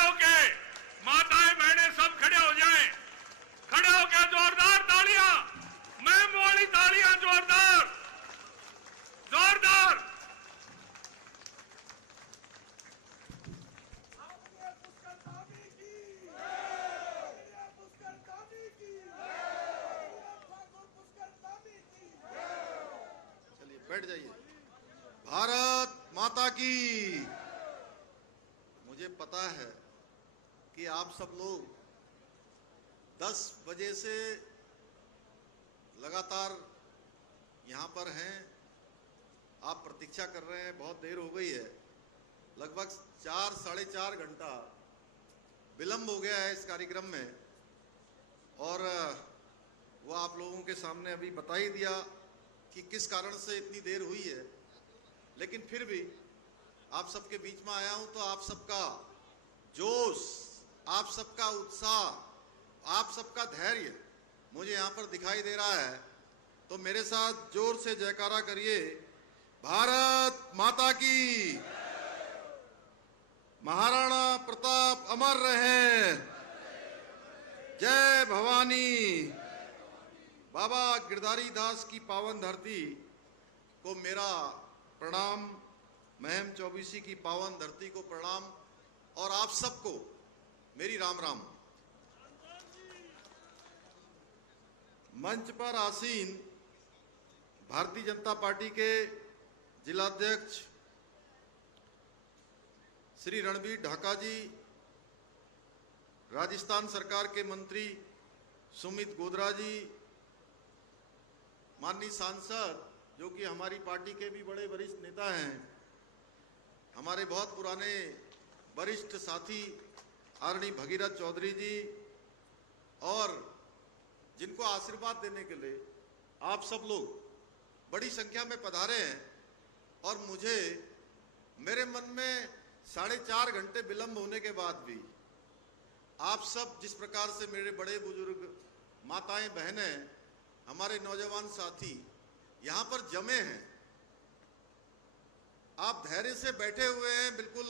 बैठ जाइए। भारत माता की। मुझे पता है कि आप सब लोग 10 बजे से लगातार यहाँ पर हैं, आप प्रतीक्षा कर रहे हैं, बहुत देर हो गई है, लगभग 4 साढ़े 4 घंटा विलंब हो गया है इस कार्यक्रम में। और वो आप लोगों के सामने अभी बता ही दिया कि किस कारण से इतनी देर हुई है, लेकिन फिर भी आप सबके बीच में आया हूं तो आप सबका जोश, आप सबका उत्साह, आप सबका धैर्य मुझे यहाँ पर दिखाई दे रहा है। तो मेरे साथ जोर से जयकारा करिए, भारत माता की। महाराणा प्रताप अमर रहे, जय भवानी। बाबा गिरधारी दास की पावन धरती को मेरा प्रणाम, महम चौबीसी की पावन धरती को प्रणाम, और आप सबको मेरी राम राम। मंच पर आसीन भारतीय जनता पार्टी के जिलाध्यक्ष श्री रणबीर ढाका जी, राजस्थान सरकार के मंत्री सुमित गोधरा जी, माननीय सांसद जो कि हमारी पार्टी के भी बड़े वरिष्ठ नेता हैं, हमारे बहुत पुराने वरिष्ठ साथी आदरणीय भगीरथ चौधरी जी, और जिनको आशीर्वाद देने के लिए आप सब लोग बड़ी संख्या में पधारे हैं। और मुझे मेरे मन में 4.5 घंटे विलंब होने के बाद भी आप सब जिस प्रकार से मेरे बड़े बुजुर्ग, माताएं, बहनें, हमारे नौजवान साथी यहाँ पर जमे हैं, आप धैर्य से बैठे हुए हैं, बिल्कुल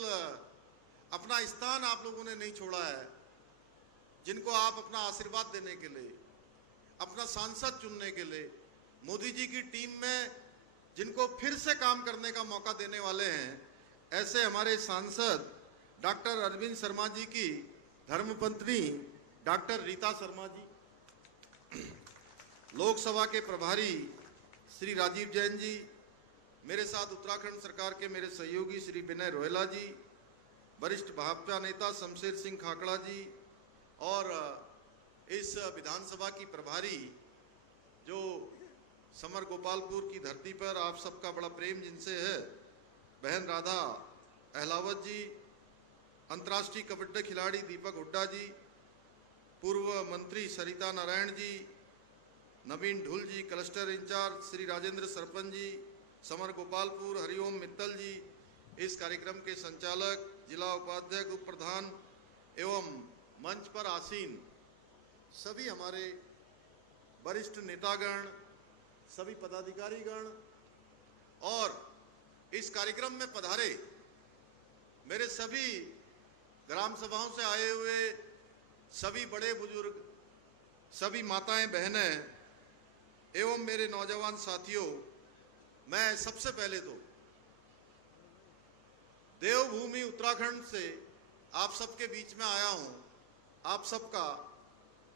अपना स्थान आप लोगों ने नहीं छोड़ा है, जिनको आप अपना आशीर्वाद देने के लिए, अपना सांसद चुनने के लिए, मोदी जी की टीम में जिनको फिर से काम करने का मौका देने वाले हैं, ऐसे हमारे सांसद डॉक्टर अरविंद शर्मा जी की धर्मपत्नी डॉक्टर रीता शर्मा जी, लोकसभा के प्रभारी श्री राजीव जैन जी, मेरे साथ उत्तराखंड सरकार के मेरे सहयोगी श्री विनय रोहेला जी, वरिष्ठ भाजपा नेता शमशेर सिंह खाकड़ा जी, और इस विधानसभा की प्रभारी जो समर गोपालपुर की धरती पर आप सबका बड़ा प्रेम जिनसे है, बहन राधा अहलावत जी, अंतर्राष्ट्रीय कबड्डी खिलाड़ी दीपक हुड्डा जी, पूर्व मंत्री सरिता नारायण जी, नवीन ढुल जी, cluster in charge Shri Rajendra sarpanch ji, summer Gopalpur, Hariom Mittal जी, इस कार्यक्रम के संचालक, जिला उपाध्यक्ष, उप प्रधान एवं मंच पर आसीन सभी हमारे वरिष्ठ नेतागण, सभी पदाधिकारीगण, और इस कार्यक्रम में पधारे मेरे सभी ग्राम सभाओं से आए हुए सभी बड़े बुजुर्ग, सभी माताएं, बहनें एवं मेरे नौजवान साथियों, मैं सबसे पहले तो देवभूमि उत्तराखंड से आप सबके बीच में आया हूं, आप सबका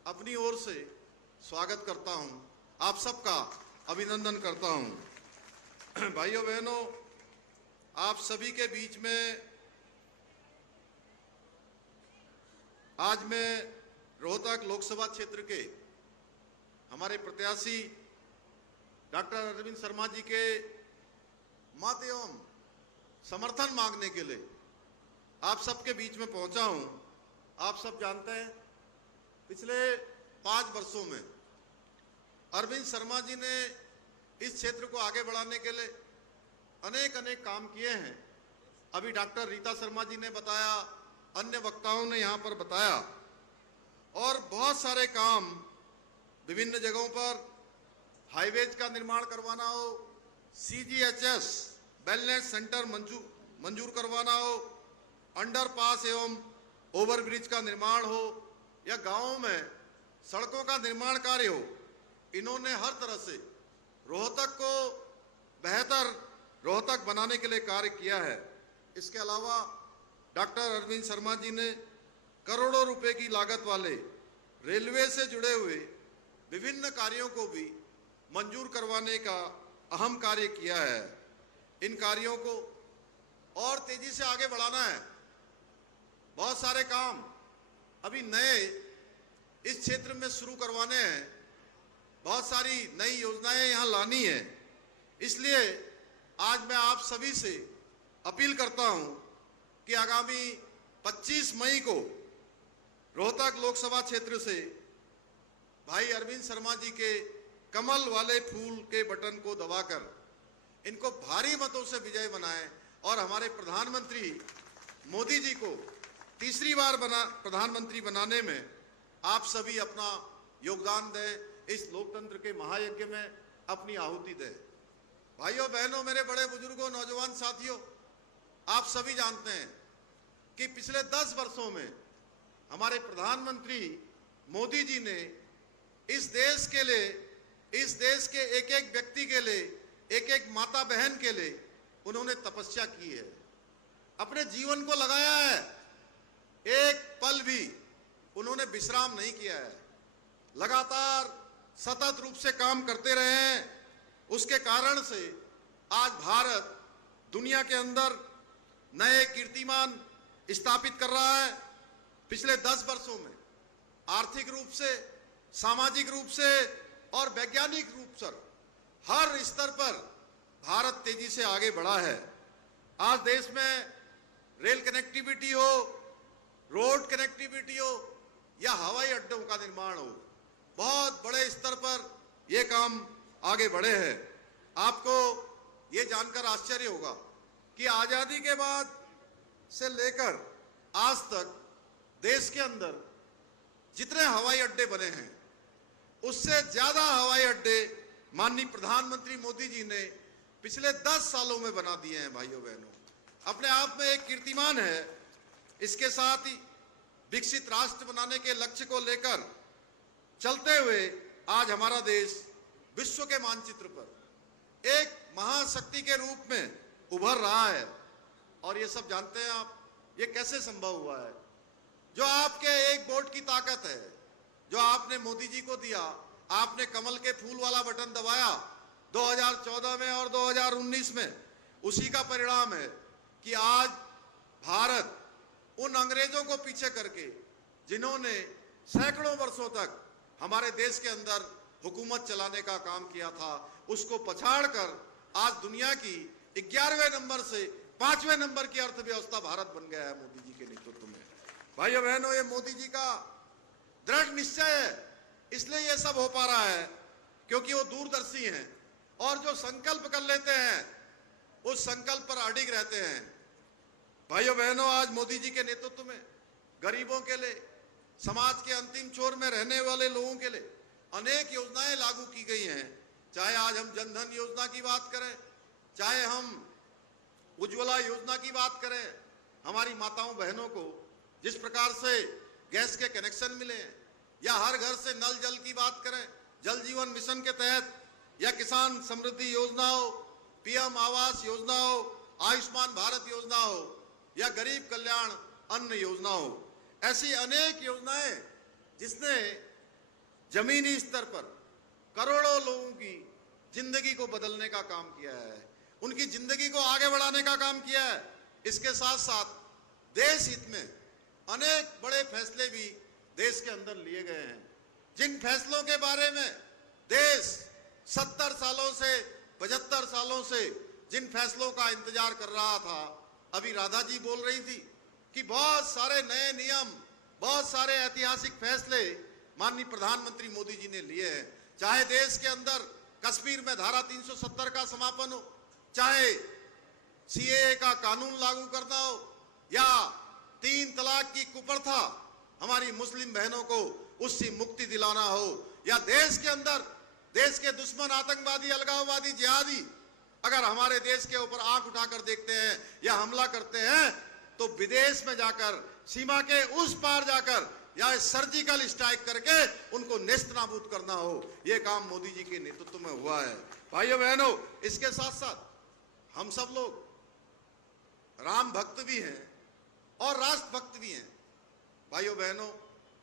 अपनी ओर से स्वागत करता हूं, आप सबका अभिनंदन करता हूं। भाइयों बहनों, आप सभी के बीच में आज मैं रोहतक लोकसभा क्षेत्र के हमारे प्रत्याशी डॉक्टर अरविंद शर्मा जी के मत एवं समर्थन मांगने के लिए आप सबके बीच में पहुंचा हूं। आप सब जानते हैं पिछले 5 वर्षों में अरविंद शर्मा जी ने इस क्षेत्र को आगे बढ़ाने के लिए अनेक काम किए हैं। अभी डॉक्टर रीता शर्मा जी ने बताया, अन्य वक्ताओं ने यहाँ पर बताया, और बहुत सारे काम विभिन्न जगहों पर हाईवेज का निर्माण करवाना हो, CGHS वेलनेस सेंटर मंजूर करवाना हो, अंडरपास एवं ओवरब्रिज का निर्माण हो, या गांवों में सड़कों का निर्माण कार्य हो, इन्होंने हर तरह से रोहतक को बेहतर रोहतक बनाने के लिए कार्य किया है। इसके अलावा डॉक्टर अरविंद शर्मा जी ने करोड़ों रुपए की लागत वाले रेलवे से जुड़े हुए विभिन्न कार्यों को भी मंजूर करवाने का अहम कार्य किया है। इन कार्यों को और तेजी से आगे बढ़ाना है। बहुत सारे काम अभी नए इस क्षेत्र में शुरू करवाने हैं, बहुत सारी नई योजनाएं यहां लानी है। इसलिए आज मैं आप सभी से अपील करता हूं कि आगामी 25 मई को रोहतक लोकसभा क्षेत्र से भाई अरविंद शर्मा जी के कमल वाले फूल के बटन को दबाकर इनको भारी मतों से विजय बनाएं और हमारे प्रधानमंत्री मोदी जी को तीसरी बार प्रधानमंत्री बनाने में आप सभी अपना योगदान दें। इस लोकतंत्र के महायज्ञ में अपनी आहुति दें। भाइयों बहनों, मेरे बड़े बुजुर्गों, नौजवान साथियों, आप सभी जानते हैं कि पिछले 10 वर्षों में हमारे प्रधानमंत्री मोदी जी ने इस देश के लिए, इस देश के एक एक व्यक्ति के लिए, एक एक माता बहन के लिए उन्होंने तपस्या की है, अपने जीवन को लगाया है। एक पल भी उन्होंने विश्राम नहीं किया है, लगातार सतत रूप से काम करते रहे हैं। उसके कारण से आज भारत दुनिया के अंदर नए कीर्तिमान स्थापित कर रहा है। पिछले 10 वर्षों में आर्थिक रूप से, सामाजिक रूप से और वैज्ञानिक रूप से हर स्तर पर भारत तेजी से आगे बढ़ा है। आज देश में रेल कनेक्टिविटी हो, रोड कनेक्टिविटी हो या हवाई अड्डों का निर्माण हो, बहुत बड़े स्तर पर यह काम आगे बढ़े हैं। आपको ये जानकर आश्चर्य होगा कि आजादी के बाद से लेकर आज तक देश के अंदर जितने हवाई अड्डे बने हैं उससे ज्यादा हवाई अड्डे माननीय प्रधानमंत्री मोदी जी ने पिछले 10 सालों में बना दिए हैं। भाइयों बहनों, अपने आप में एक कीर्तिमान है। इसके साथ ही विकसित राष्ट्र बनाने के लक्ष्य को लेकर चलते हुए आज हमारा देश विश्व के मानचित्र पर एक महाशक्ति के रूप में उभर रहा है। और ये सब जानते हैं आप, ये कैसे संभव हुआ है? जो आपके एक वोट की ताकत है, जो आपने मोदी जी को दिया, आपने कमल के फूल वाला बटन दबाया 2014 में और 2019 में, उसी का परिणाम है कि आज भारत उन अंग्रेजों को पीछे करके, जिन्होंने सैकड़ों वर्षों तक हमारे देश के अंदर हुकूमत चलाने का काम किया था, उसको पछाड़कर आज दुनिया की 11वें नंबर से 5वें नंबर की अर्थव्यवस्था भारत बन गया है मोदी जी के नेतृत्व में। भाइयों बहनों, ये मोदी जी का दृढ़ निश्चय है, इसलिए ये सब हो पा रहा है, क्योंकि वो दूरदर्शी हैं और जो संकल्प कर लेते हैं उस संकल्प पर अडिग रहते हैं। भाइयों बहनों, आज मोदी जी के नेतृत्व में गरीबों के लिए, समाज के अंतिम छोर में रहने वाले लोगों के लिए अनेक योजनाएं लागू की गई हैं। चाहे आज हम जनधन योजना की बात करें, चाहे हम उज्ज्वला योजना की बात करें, हमारी माताओं बहनों को जिस प्रकार से गैस के कनेक्शन मिले हैं, या हर घर से नल जल की बात करें, जल जीवन मिशन के तहत, या किसान समृद्धि योजना हो, पीएम आवास योजना हो, आयुष्मान भारत योजना हो, या गरीब कल्याण अन्न योजना हो, ऐसी अनेक योजनाएं जिसने जमीनी स्तर पर करोड़ों लोगों की जिंदगी को बदलने का काम किया है, उनकी जिंदगी को आगे बढ़ाने का काम किया है। इसके साथ साथ देश हित में अनेक बड़े फैसले भी देश के अंदर लिए गए हैं, जिन फैसलों के बारे में देश 70 सालों से 75 सालों से जिन फैसलों का इंतजार कर रहा था। अभी राधा जी बोल रही थी कि बहुत सारे नए नियम, बहुत सारे ऐतिहासिक फैसले माननीय प्रधानमंत्री मोदी जी ने लिए हैं। चाहे देश के अंदर कश्मीर में धारा 370 का समापन हो, चाहे सीएए का कानून लागू करना हो, या 3 तलाक की कुप्रथा हमारी मुस्लिम बहनों को उससे मुक्ति दिलाना हो, या देश के अंदर देश के दुश्मन आतंकवादी, अलगाववादी, जिहादी अगर हमारे देश के ऊपर आंख उठाकर देखते हैं या हमला करते हैं तो विदेश में जाकर, सीमा के उस पार जाकर, या सर्जिकल स्ट्राइक करके उनको नेस्त नाबूद करना हो। यह काम मोदी जी के नेतृत्व में हुआ है। भाइयों बहनों, इसके साथ साथ हम सब लोग राम भक्त भी हैं और राष्ट्र भक्त भी हैं। भाइयों बहनों,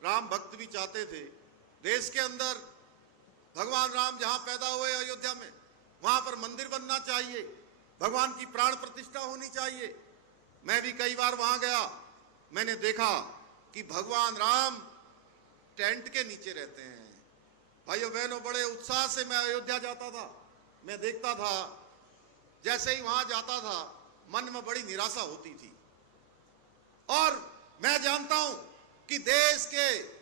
राम भक्त भी चाहते थे देश के अंदर भगवान राम जहां पैदा हुए अयोध्या में, वहां पर मंदिर बनना चाहिए, भगवान की प्राण प्रतिष्ठा होनी चाहिए। मैं भी कई बार वहां गया, मैंने देखा कि भगवान राम टेंट के नीचे रहते हैं। भाइयों बहनों, बड़े उत्साह से मैं अयोध्या जाता था। मैं देखता था, जैसे ही वहां जाता था मन में बड़ी निराशा होती थी। और मैं जानता हूं कि देश के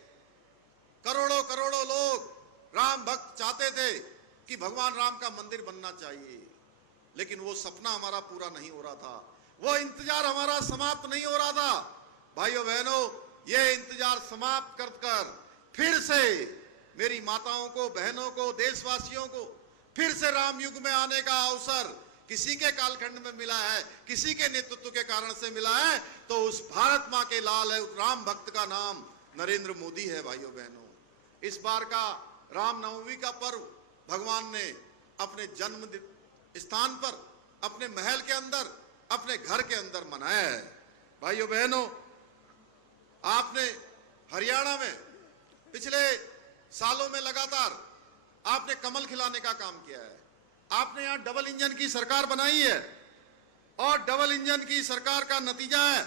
करोड़ों करोड़ों लोग राम भक्त चाहते थे कि भगवान राम का मंदिर बनना चाहिए, लेकिन वो सपना हमारा पूरा नहीं हो रहा था, वो इंतजार हमारा समाप्त नहीं हो रहा था। भाइयों बहनों, ये इंतजार समाप्त कर कर फिर से मेरी माताओं को, बहनों को, देशवासियों को फिर से राम युग में आने का अवसर किसी के कालखंड में मिला है, किसी के नेतृत्व के कारण से मिला है, तो उस भारत मां के लाल है, उस राम भक्त का नाम नरेंद्र मोदी है। भाइयों बहनों, इस बार का रामनवमी का पर्व भगवान ने अपने जन्म स्थान पर, अपने महल के अंदर, अपने घर के अंदर मनाया है। भाइयों बहनों, आपने हरियाणा में पिछले सालों में लगातार आपने कमल खिलाने का काम किया है। आपने यहां डबल इंजन की सरकार बनाई है, और डबल इंजन की सरकार का नतीजा है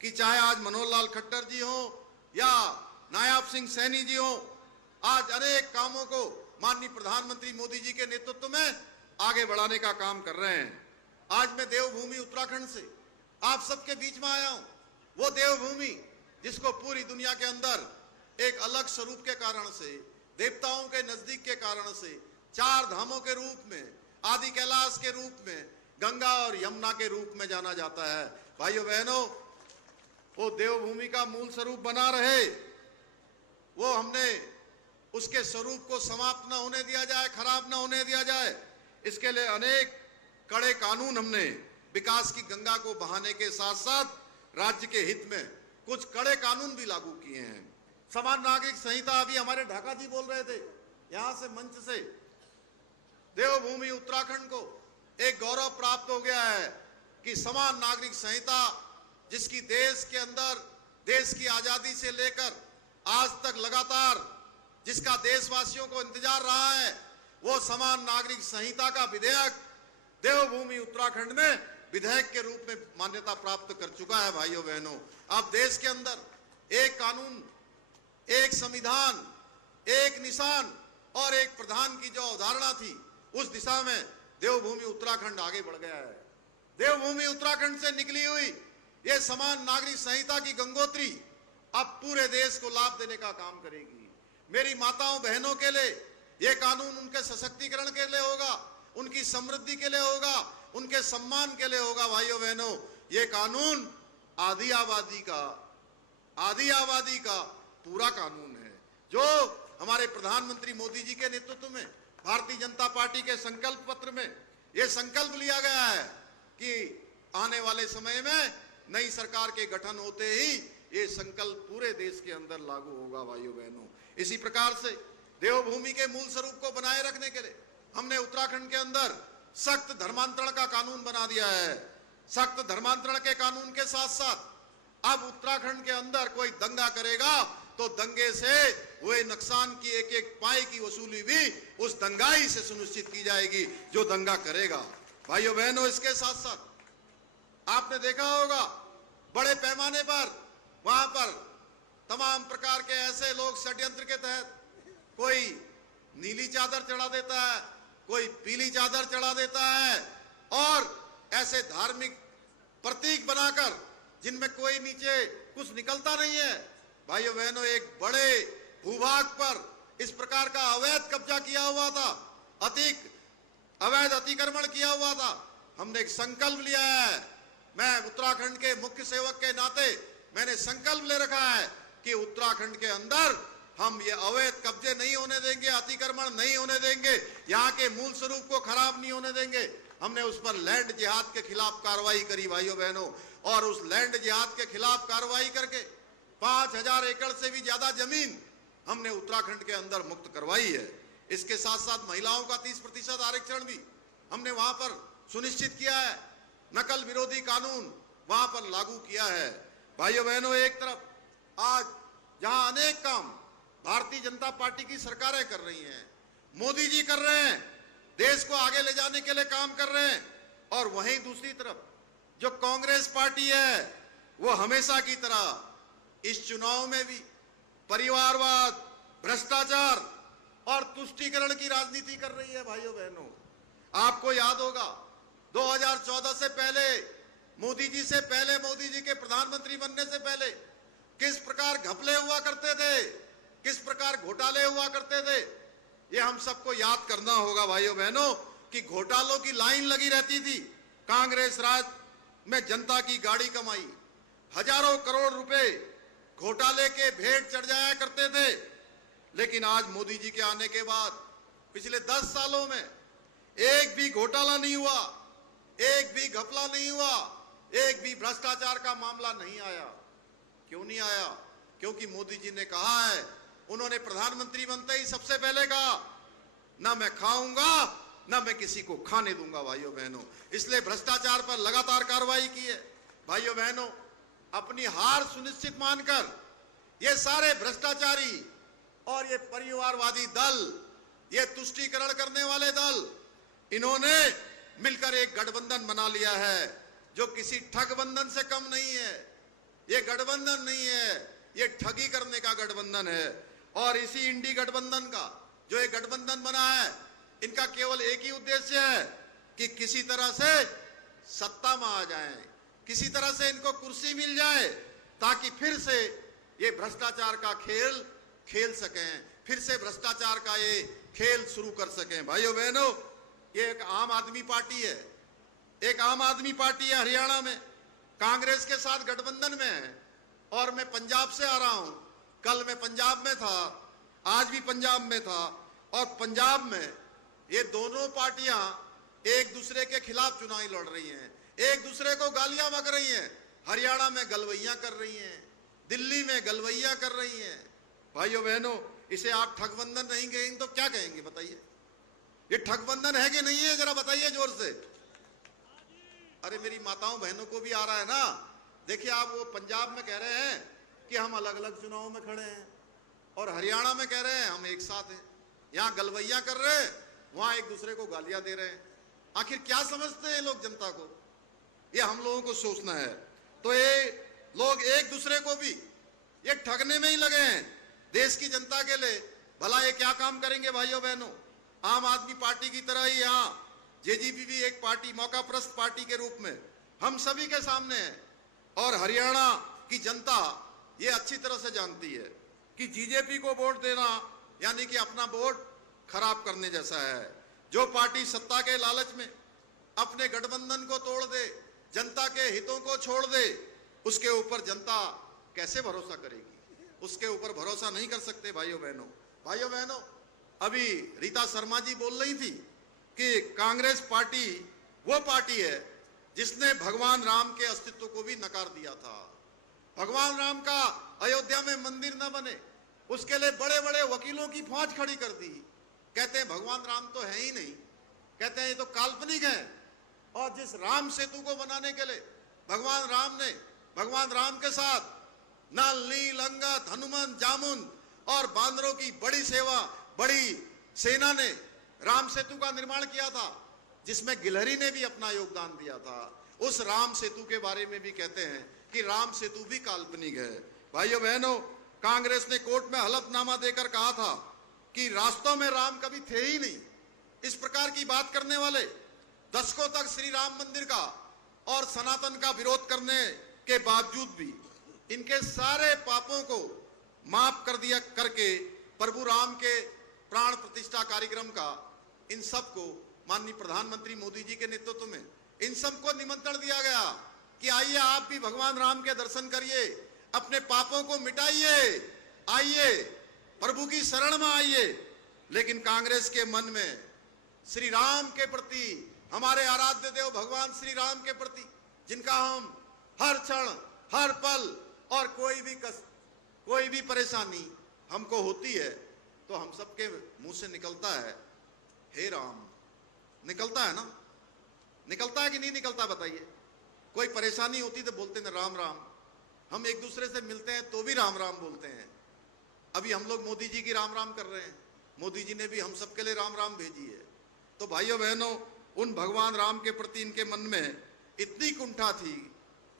कि चाहे आज मनोहर लाल खट्टर जी हो या नायब सिंह सैनी जी हो, आज अनेक कामों को माननीय प्रधानमंत्री मोदी जी के नेतृत्व में आगे बढ़ाने का काम कर रहे हैं। आज मैं देवभूमि उत्तराखंड से आप सबके बीच में आया हूं, वो देवभूमि जिसको पूरी दुनिया के अंदर एक अलग स्वरूप के कारण से, देवताओं के नजदीक के कारण से, चार धामों के रूप में, आदि कैलाश के रूप में, गंगा और यमुना के रूप में जाना जाता है। भाइयों बहनों, वो देवभूमि का मूल स्वरूप बना रहे, वो हमने उसके स्वरूप को समाप्त न होने दिया जाए, खराब न होने दिया जाए, इसके लिए अनेक कड़े कानून हमने विकास की गंगा को बहाने के साथ साथ राज्य के हित में कुछ कड़े कानून भी लागू किए हैं। समान नागरिक संहिता, अभी हमारे ढाका जी बोल रहे थे यहां से, मंच से, देवभूमि उत्तराखंड को एक गौरव प्राप्त हो गया है कि समान नागरिक संहिता, जिसकी देश के अंदर, देश की आजादी से लेकर आज तक लगातार जिसका देशवासियों को इंतजार रहा है, वो समान नागरिक संहिता का विधेयक देवभूमि उत्तराखंड में विधेयक के रूप में मान्यता प्राप्त कर चुका है। भाइयों बहनों, अब देश के अंदर एक कानून, एक संविधान, एक निशान और एक प्रधान की जो अवधारणा थी, उस दिशा में देवभूमि उत्तराखंड आगे बढ़ गया है। देवभूमि उत्तराखंड से निकली हुई ये समान नागरिक संहिता की गंगोत्री अब पूरे देश को लाभ देने का काम करेगी। मेरी माताओं बहनों के लिए ये कानून उनके सशक्तिकरण के लिए होगा, उनकी समृद्धि के लिए होगा, उनके सम्मान के लिए होगा। भाइयों बहनों, ये कानून आदि आबादी का पूरा कानून है, जो हमारे प्रधानमंत्री मोदी जी के नेतृत्व में भारतीय जनता पार्टी के संकल्प पत्र में यह संकल्प लिया गया है कि आने वाले समय में नई सरकार के गठन होते ही ये संकल्प पूरे देश के अंदर लागू होगा। भाइयों बहनों, इसी प्रकार से देवभूमि के मूल स्वरूप को बनाए रखने के लिए हमने उत्तराखंड के अंदर सख्त धर्मांतरण का कानून बना दिया है। सख्त धर्मांतरण के कानून के साथ साथ अब उत्तराखंड के अंदर कोई दंगा करेगा तो दंगे से हुए नुकसान की एक एक पाई की वसूली भी उस दंगाई से सुनिश्चित की जाएगी जो दंगा करेगा। भाइयों बहनों, इसके साथ साथ आपने देखा होगा बड़े पैमाने पर वहां पर तमाम प्रकार के ऐसे लोग षड्यंत्र के तहत कोई नीली चादर चढ़ा देता है, कोई पीली चादर चढ़ा देता है, और ऐसे धार्मिक प्रतीक बनाकर जिनमें कोई नीचे कुछ निकलता नहीं है। भाइयों बहनों, एक बड़े भूभाग पर इस प्रकार का अवैध कब्जा किया हुआ था, अवैध अतिक्रमण किया हुआ था। हमने एक संकल्प लिया है, मैं उत्तराखंड के मुख्य सेवक के नाते मैंने संकल्प ले रखा है कि उत्तराखंड के अंदर हम ये अवैध कब्जे नहीं होने देंगे, अतिक्रमण नहीं होने देंगे, यहाँ के मूल स्वरूप को खराब नहीं होने देंगे। हमने उस पर लैंड जिहाद के खिलाफ कार्रवाई करी भाइयों बहनों, और उस लैंड जिहाद के खिलाफ कार्रवाई करके 5000 एकड़ से भी ज्यादा जमीन हमने उत्तराखंड के अंदर मुक्त करवाई है। इसके साथ साथ महिलाओं का 30% आरक्षण भी हमने वहां पर सुनिश्चित किया है। नकल विरोधी कानून वहां पर लागू किया है। भाइयों बहनों, एक तरफ आज जहां अनेक काम भारतीय जनता पार्टी की सरकारें कर रही हैं, मोदी जी कर रहे हैं, देश को आगे ले जाने के लिए काम कर रहे हैं। और वहीं दूसरी तरफ जो कांग्रेस पार्टी है वो हमेशा की तरह इस चुनाव में भी परिवारवाद, भ्रष्टाचार और तुष्टीकरण की राजनीति कर रही है। भाइयों बहनों, आपको याद होगा 2014 से पहले, मोदी जी से पहले, मोदी जी के प्रधानमंत्री बनने से पहले किस प्रकार घपले हुआ करते थे, किस प्रकार घोटाले हुआ करते थे, ये हम सबको याद करना होगा। भाइयों बहनों, कि घोटालों की लाइन लगी रहती थी। कांग्रेस राज में जनता की गाड़ी कमाई, हजारों करोड़ रुपए घोटाले के भेंट चढ़ जाया करते थे। लेकिन आज मोदी जी के आने के बाद पिछले 10 सालों में एक भी घोटाला नहीं हुआ, एक भी घपला नहीं हुआ, एक भी भ्रष्टाचार का मामला नहीं आया। क्यों नहीं आया? क्योंकि मोदी जी ने कहा है, उन्होंने प्रधानमंत्री बनते ही सबसे पहले कहा, ना मैं खाऊंगा ना मैं किसी को खाने दूंगा। भाइयों बहनों, इसलिए भ्रष्टाचार पर लगातार कार्रवाई की है। भाइयों बहनों, अपनी हार सुनिश्चित मानकर ये सारे भ्रष्टाचारी और ये परिवारवादी दल, ये तुष्टीकरण करने वाले दल, इन्होंने मिलकर एक गठबंधन बना लिया है जो किसी ठगबंधन से कम नहीं है। ये गठबंधन नहीं है, ये ठगी करने का गठबंधन है। और इसी इंडी गठबंधन का जो एक गठबंधन बना है, इनका केवल एक ही उद्देश्य है कि किसी तरह से सत्ता में आ जाएं, किसी तरह से इनको कुर्सी मिल जाए ताकि फिर से ये भ्रष्टाचार का खेल खेल सकें, फिर से भ्रष्टाचार का ये खेल शुरू कर सकें। भाइयों बहनों, ये एक आम आदमी पार्टी है, एक आम आदमी पार्टी है हरियाणा में, कांग्रेस के साथ गठबंधन में है। और मैं पंजाब से आ रहा हूं, कल मैं पंजाब में था, आज भी पंजाब में था। और पंजाब में ये दोनों पार्टियां एक दूसरे के खिलाफ चुनाव लड़ रही हैं, एक दूसरे को गालियां बक रही हैं। हरियाणा में गलवैया कर रही हैं, दिल्ली में गलवैया कर रही हैं। भाइयों बहनों, इसे आप ठगबंधन नहीं कहेंगे तो क्या कहेंगे बताइए? ये ठगबंधन है कि नहीं है, जरा बताइए जोर से। अरे मेरी माताओं बहनों को भी आ रहा है ना। देखिए, आप वो पंजाब में कह रहे हैं कि हम अलग अलग चुनाव में खड़े हैं, और हरियाणा में कह रहे हैं हम एक साथ हैं। यहां गलवैया कर रहे हैं, वहां एक दूसरे को गालियां दे रहे हैं। आखिर क्या समझते हैं लोग जनता को? ये हम लोगों को सोचना है। तो ये लोग एक दूसरे को भी ये ठगने में ही लगे हैं देश की जनता के लिए। भला ये क्या काम करेंगे? भाइयों बहनों, आम आदमी पार्टी की तरह ही यहाँ जेजेपी भी एक पार्टी, मौकाप्रस्त पार्टी के रूप में हम सभी के सामने है। और हरियाणा की जनता ये अच्छी तरह से जानती है कि जेजेपी को वोट देना यानी कि अपना वोट खराब करने जैसा है। जो पार्टी सत्ता के लालच में अपने गठबंधन को तोड़ दे, जनता के हितों को छोड़ दे, उसके ऊपर जनता कैसे भरोसा करेगी? उसके ऊपर भरोसा नहीं कर सकते। भाइयों बहनों, अभी रीता शर्मा जी बोल रही थी कि कांग्रेस पार्टी वो पार्टी है जिसने भगवान राम के अस्तित्व को भी नकार दिया था। भगवान राम का अयोध्या में मंदिर न बने, उसके लिए बड़े बड़े वकीलों की फौज खड़ी कर दी। कहते हैं भगवान राम तो है ही नहीं, कहते हैं ये तो काल्पनिक है। और जिस राम सेतु को बनाने के लिए भगवान राम के साथ नल, नील, अंगद, हनुमान, जामुन और बांदरों की बड़ी सेना ने राम सेतु का निर्माण किया था, जिसमें गिलहरी ने भी अपना योगदान दिया था। उस राम सेतु के बारे में भी कहते हैं कि राम सेतु भी काल्पनिक है। भाइयों बहनों, कांग्रेस ने कोर्ट में हलफनामा देकर कहा था कि रास्तों में राम कभी थे ही नहीं। इस प्रकार की बात करने वाले दशकों तक श्री राम मंदिर का और सनातन का विरोध करने के बावजूद भी इनके सारे पापों को माफ कर दिया करके प्रभु राम के प्राण प्रतिष्ठा कार्यक्रम का इन सबको माननीय प्रधानमंत्री मोदी जी के नेतृत्व में इन सबको निमंत्रण दिया गया कि आइए आप भी भगवान राम के दर्शन करिए, अपने पापों को मिटाइए, आइए प्रभु की शरण में आइए। लेकिन कांग्रेस के मन में श्री राम के प्रति, हमारे आराध्य देव भगवान श्री राम के प्रति, जिनका हम हर क्षण हर पल और कोई भी परेशानी हमको होती है तो हम सबके मुंह से निकलता है हे राम। निकलता है ना? निकलता है कि नहीं निकलता बताइए? कोई परेशानी होती तो बोलते हैं राम राम। हम एक दूसरे से मिलते हैं तो भी राम राम बोलते हैं। अभी हम लोग मोदी जी की राम राम कर रहे हैं, मोदी जी ने भी हम सबके लिए राम राम भेजी है। तो भाइयों बहनों, उन भगवान राम के प्रति इनके मन में इतनी कुंठा थी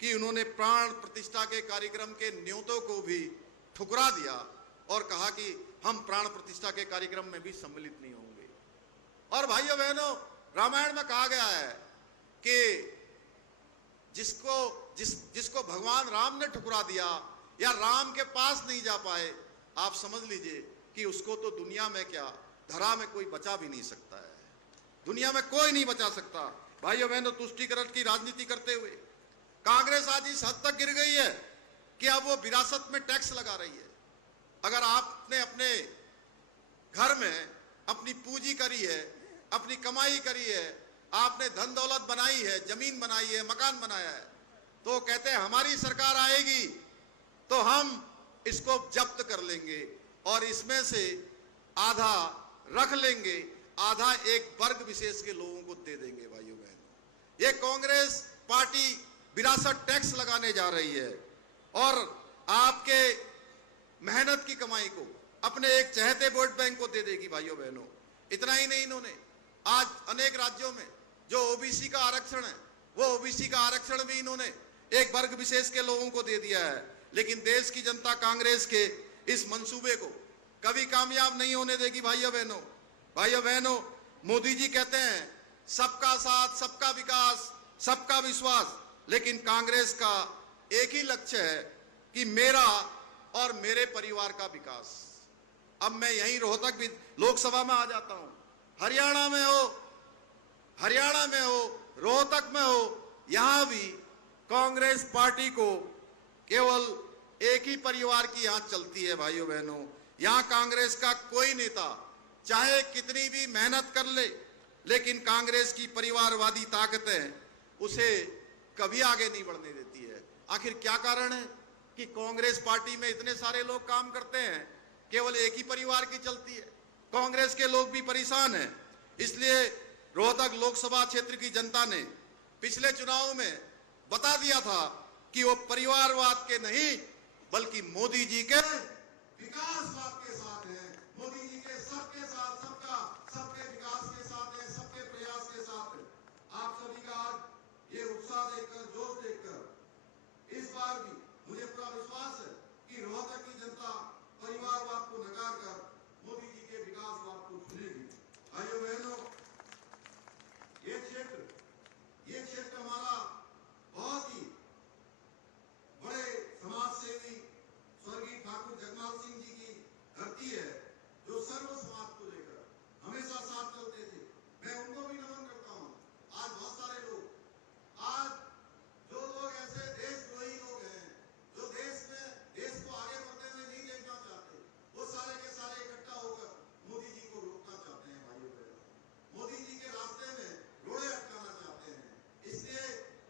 कि उन्होंने प्राण प्रतिष्ठा के कार्यक्रम के न्योतों को भी ठुकरा दिया और कहा कि हम प्राण प्रतिष्ठा के कार्यक्रम में भी सम्मिलित नहीं होंगे। और भाइयों बहनों, रामायण में कहा गया है कि जिसको भगवान राम ने ठुकरा दिया या राम के पास नहीं जा पाए, आप समझ लीजिए कि उसको तो दुनिया में क्या, धरा में कोई बचा भी नहीं सकता है। दुनिया में कोई नहीं बचा सकता। भाइयों बहनों, तुष्टीकरण की राजनीति करते हुए कांग्रेस आज इस हद तक गिर गई है कि अब वो विरासत में टैक्स लगा रही है। अगर आपने अपने घर में अपनी पूंजी करी है, अपनी कमाई करी है, आपने धन दौलत बनाई है, जमीन बनाई है, मकान बनाया है, तो कहते हैं हमारी सरकार आएगी तो हम इसको जब्त कर लेंगे और इसमें से आधा रख लेंगे, आधा एक वर्ग विशेष के लोगों को दे देंगे। भाइयों बहनों, ये कांग्रेस पार्टी विरासत टैक्स लगाने जा रही है और आपके मेहनत की कमाई को अपने एक चहेते वोट बैंक को दे देगी। भाइयों बहनों, इतना ही नहीं, इन्होंने आज अनेक राज्यों में जो ओबीसी का आरक्षण है, वो ओबीसी का आरक्षण भी इन्होंने एक वर्ग विशेष के लोगों को दे दिया है। लेकिन देश की जनता कांग्रेस के इस मंसूबे को कभी कामयाब नहीं होने देगी। भाइयों बहनों, मोदी जी कहते हैं सबका साथ, सबका विकास, सबका विश्वास, लेकिन कांग्रेस का एक ही लक्ष्य है कि मेरा और मेरे परिवार का विकास। अब मैं यहीं रोहतक भी लोकसभा में आ जाता हूं, हरियाणा में हो, रोहतक में हो, यहां भी कांग्रेस पार्टी को केवल एक ही परिवार की यहां चलती है। भाइयों बहनों, यहां कांग्रेस का कोई नेता चाहे कितनी भी मेहनत कर ले, लेकिन कांग्रेस की परिवारवादी ताकतें उसे कभी आगे नहीं बढ़ने देती है। आखिर क्या कारण है कि कांग्रेस पार्टी में इतने सारे लोग काम करते हैं, केवल एक ही परिवार की चलती है? कांग्रेस के लोग भी परेशान हैं। इसलिए रोहतक लोकसभा क्षेत्र की जनता ने पिछले चुनाव में बता दिया था कि वो परिवारवाद के नहीं बल्कि मोदी जी के विकासवाद के साथ है। मोदी जी के सबके साथ, सबके विकास के साथ है, सबके प्रयास के साथ है। आप सभी का आज ये उत्साह देखकर, जोश देखकर इस बार भी मुझे पूरा विश्वास है कि रोहतक की जनता परिवारवाद को नकार कर मोदी जी के विकासवाद को चुनेगी। भाइयों बहनों, ये क्षेत्र हमारा बहुत ही बड़े समाज सेवी स्वर्गीय ठाकुर जगमाल सिंह जी की धरती है, जो सर्व समाज को लेकर हमेशा साथ चलते थे। मैं उनको भी नमन करता हूँ। आज बहुत सारे लोग, आज जो लोग ऐसे देशद्रोही लोग हैं, जो देश को आगे बढ़ते हुए नहीं देखना चाहते, वो सारे के सारे इकट्ठा होकर मोदी जी को रोकना चाहते हैं। भाइयों बहनों, मोदी जी के रास्ते में रोड़े अटकाना चाहते हैं। इसलिए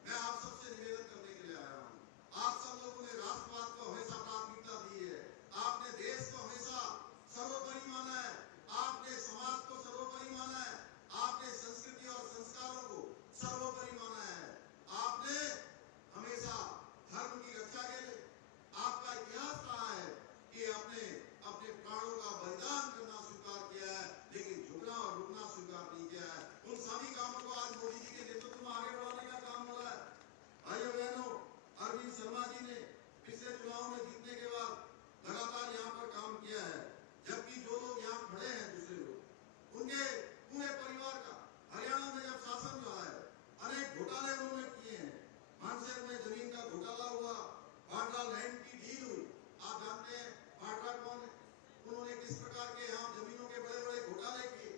मैं आप सबसे निवेदन करने के लिए आया हूँ। आप सब लोगों ने राष्ट्रवाद को हमेशा प्राथमिकता दी है, आपने देश को हमेशा सर्वोपरि माना है, आपने समाज को सर्वोपरि माना है, आपने संस्कृति और संस्कारों को सर्वोपरि माना है, आपने हमेशा धर्म की रक्षा के लिए, आपका इतिहास रहा है कि आपने अपने प्राणों का बलिदान करना स्वीकार किया है, लेकिन झुकना और रुकना स्वीकार नहीं किया है। उन सभी कामों को आज मोदी जी के नेतृत्व में आगे बढ़ाने का काम हो रहा है। भाइयों बहनों, अरविंद शर्मा जी ने पिछले चुनाव में जीतने के बाद लगातार यहाँ पर काम किया है, जबकि जो लोग यहाँ खड़े हैं, दूसरे लोग, उनके पूरे परिवार का हरियाणा में जब शासन रहा है, अनेक घोटाले उन्होंने किए हैं। मानसर में जमीन का घोटाला हुआ, भाटरा लैंड की डील हुई। आप जानते हैं भाटरा कौन है? उन्होंने किस प्रकार के यहाँ जमीनों के बड़े बड़े घोटाले किए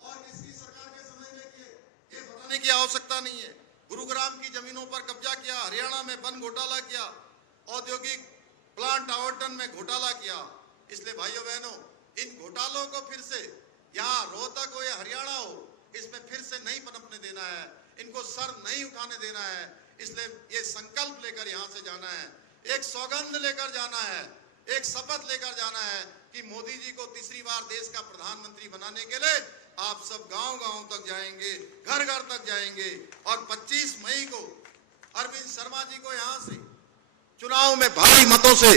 और किसकी सरकार के समय में किए, ये बताने की आवश्यकता नहीं है। गुरुग्राम की जमीनों पर कब्जा किया, हरियाणा में वन घोटाला किया, औद्योगिक प्लांट आवंटन में घोटाला किया। इसलिए भाइयों बहनों, इन घोटालों को फिर से यहाँ रोहतक हो या हरियाणा हो, इसमें फिर से नहीं पनपने देना है, इनको सर नहीं उठाने देना है। इसलिए ये संकल्प लेकर यहाँ से जाना है, एक सौगंध लेकर जाना है, एक शपथ लेकर जाना है कि मोदी जी को तीसरी बार देश का प्रधानमंत्री बनाने के लिए आप सब गांव-गांव तक जाएंगे, घर-घर तक जाएंगे और 25 मई को अरविंद शर्मा जी को यहाँ से चुनाव में भारी मतों से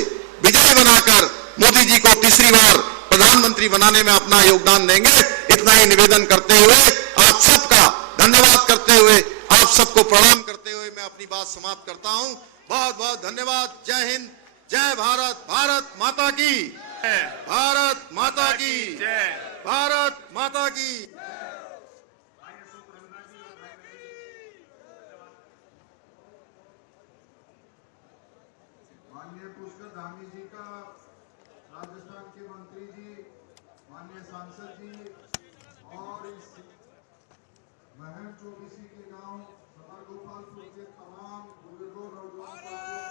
विजय बनाकर मोदी जी को तीसरी बार प्रधानमंत्री बनाने में अपना योगदान देंगे। इतना ही निवेदन करते हुए आप धन्यवाद करते हुए, आप सबको प्रणाम करते हुए मैं अपनी बात समाप्त करता हूं। बहुत बहुत धन्यवाद। जय हिंद, जय भारत, भारत माता की, भारत माता की, भारत माता की। माननीय पुष्कर धामी जी का, राजस्थान के मंत्री जी, माननीय सांसद जी और इस महम चौबीसी के गांव समर गोपालपुर के तमाम बुजुर्गों, नौजवान साथियों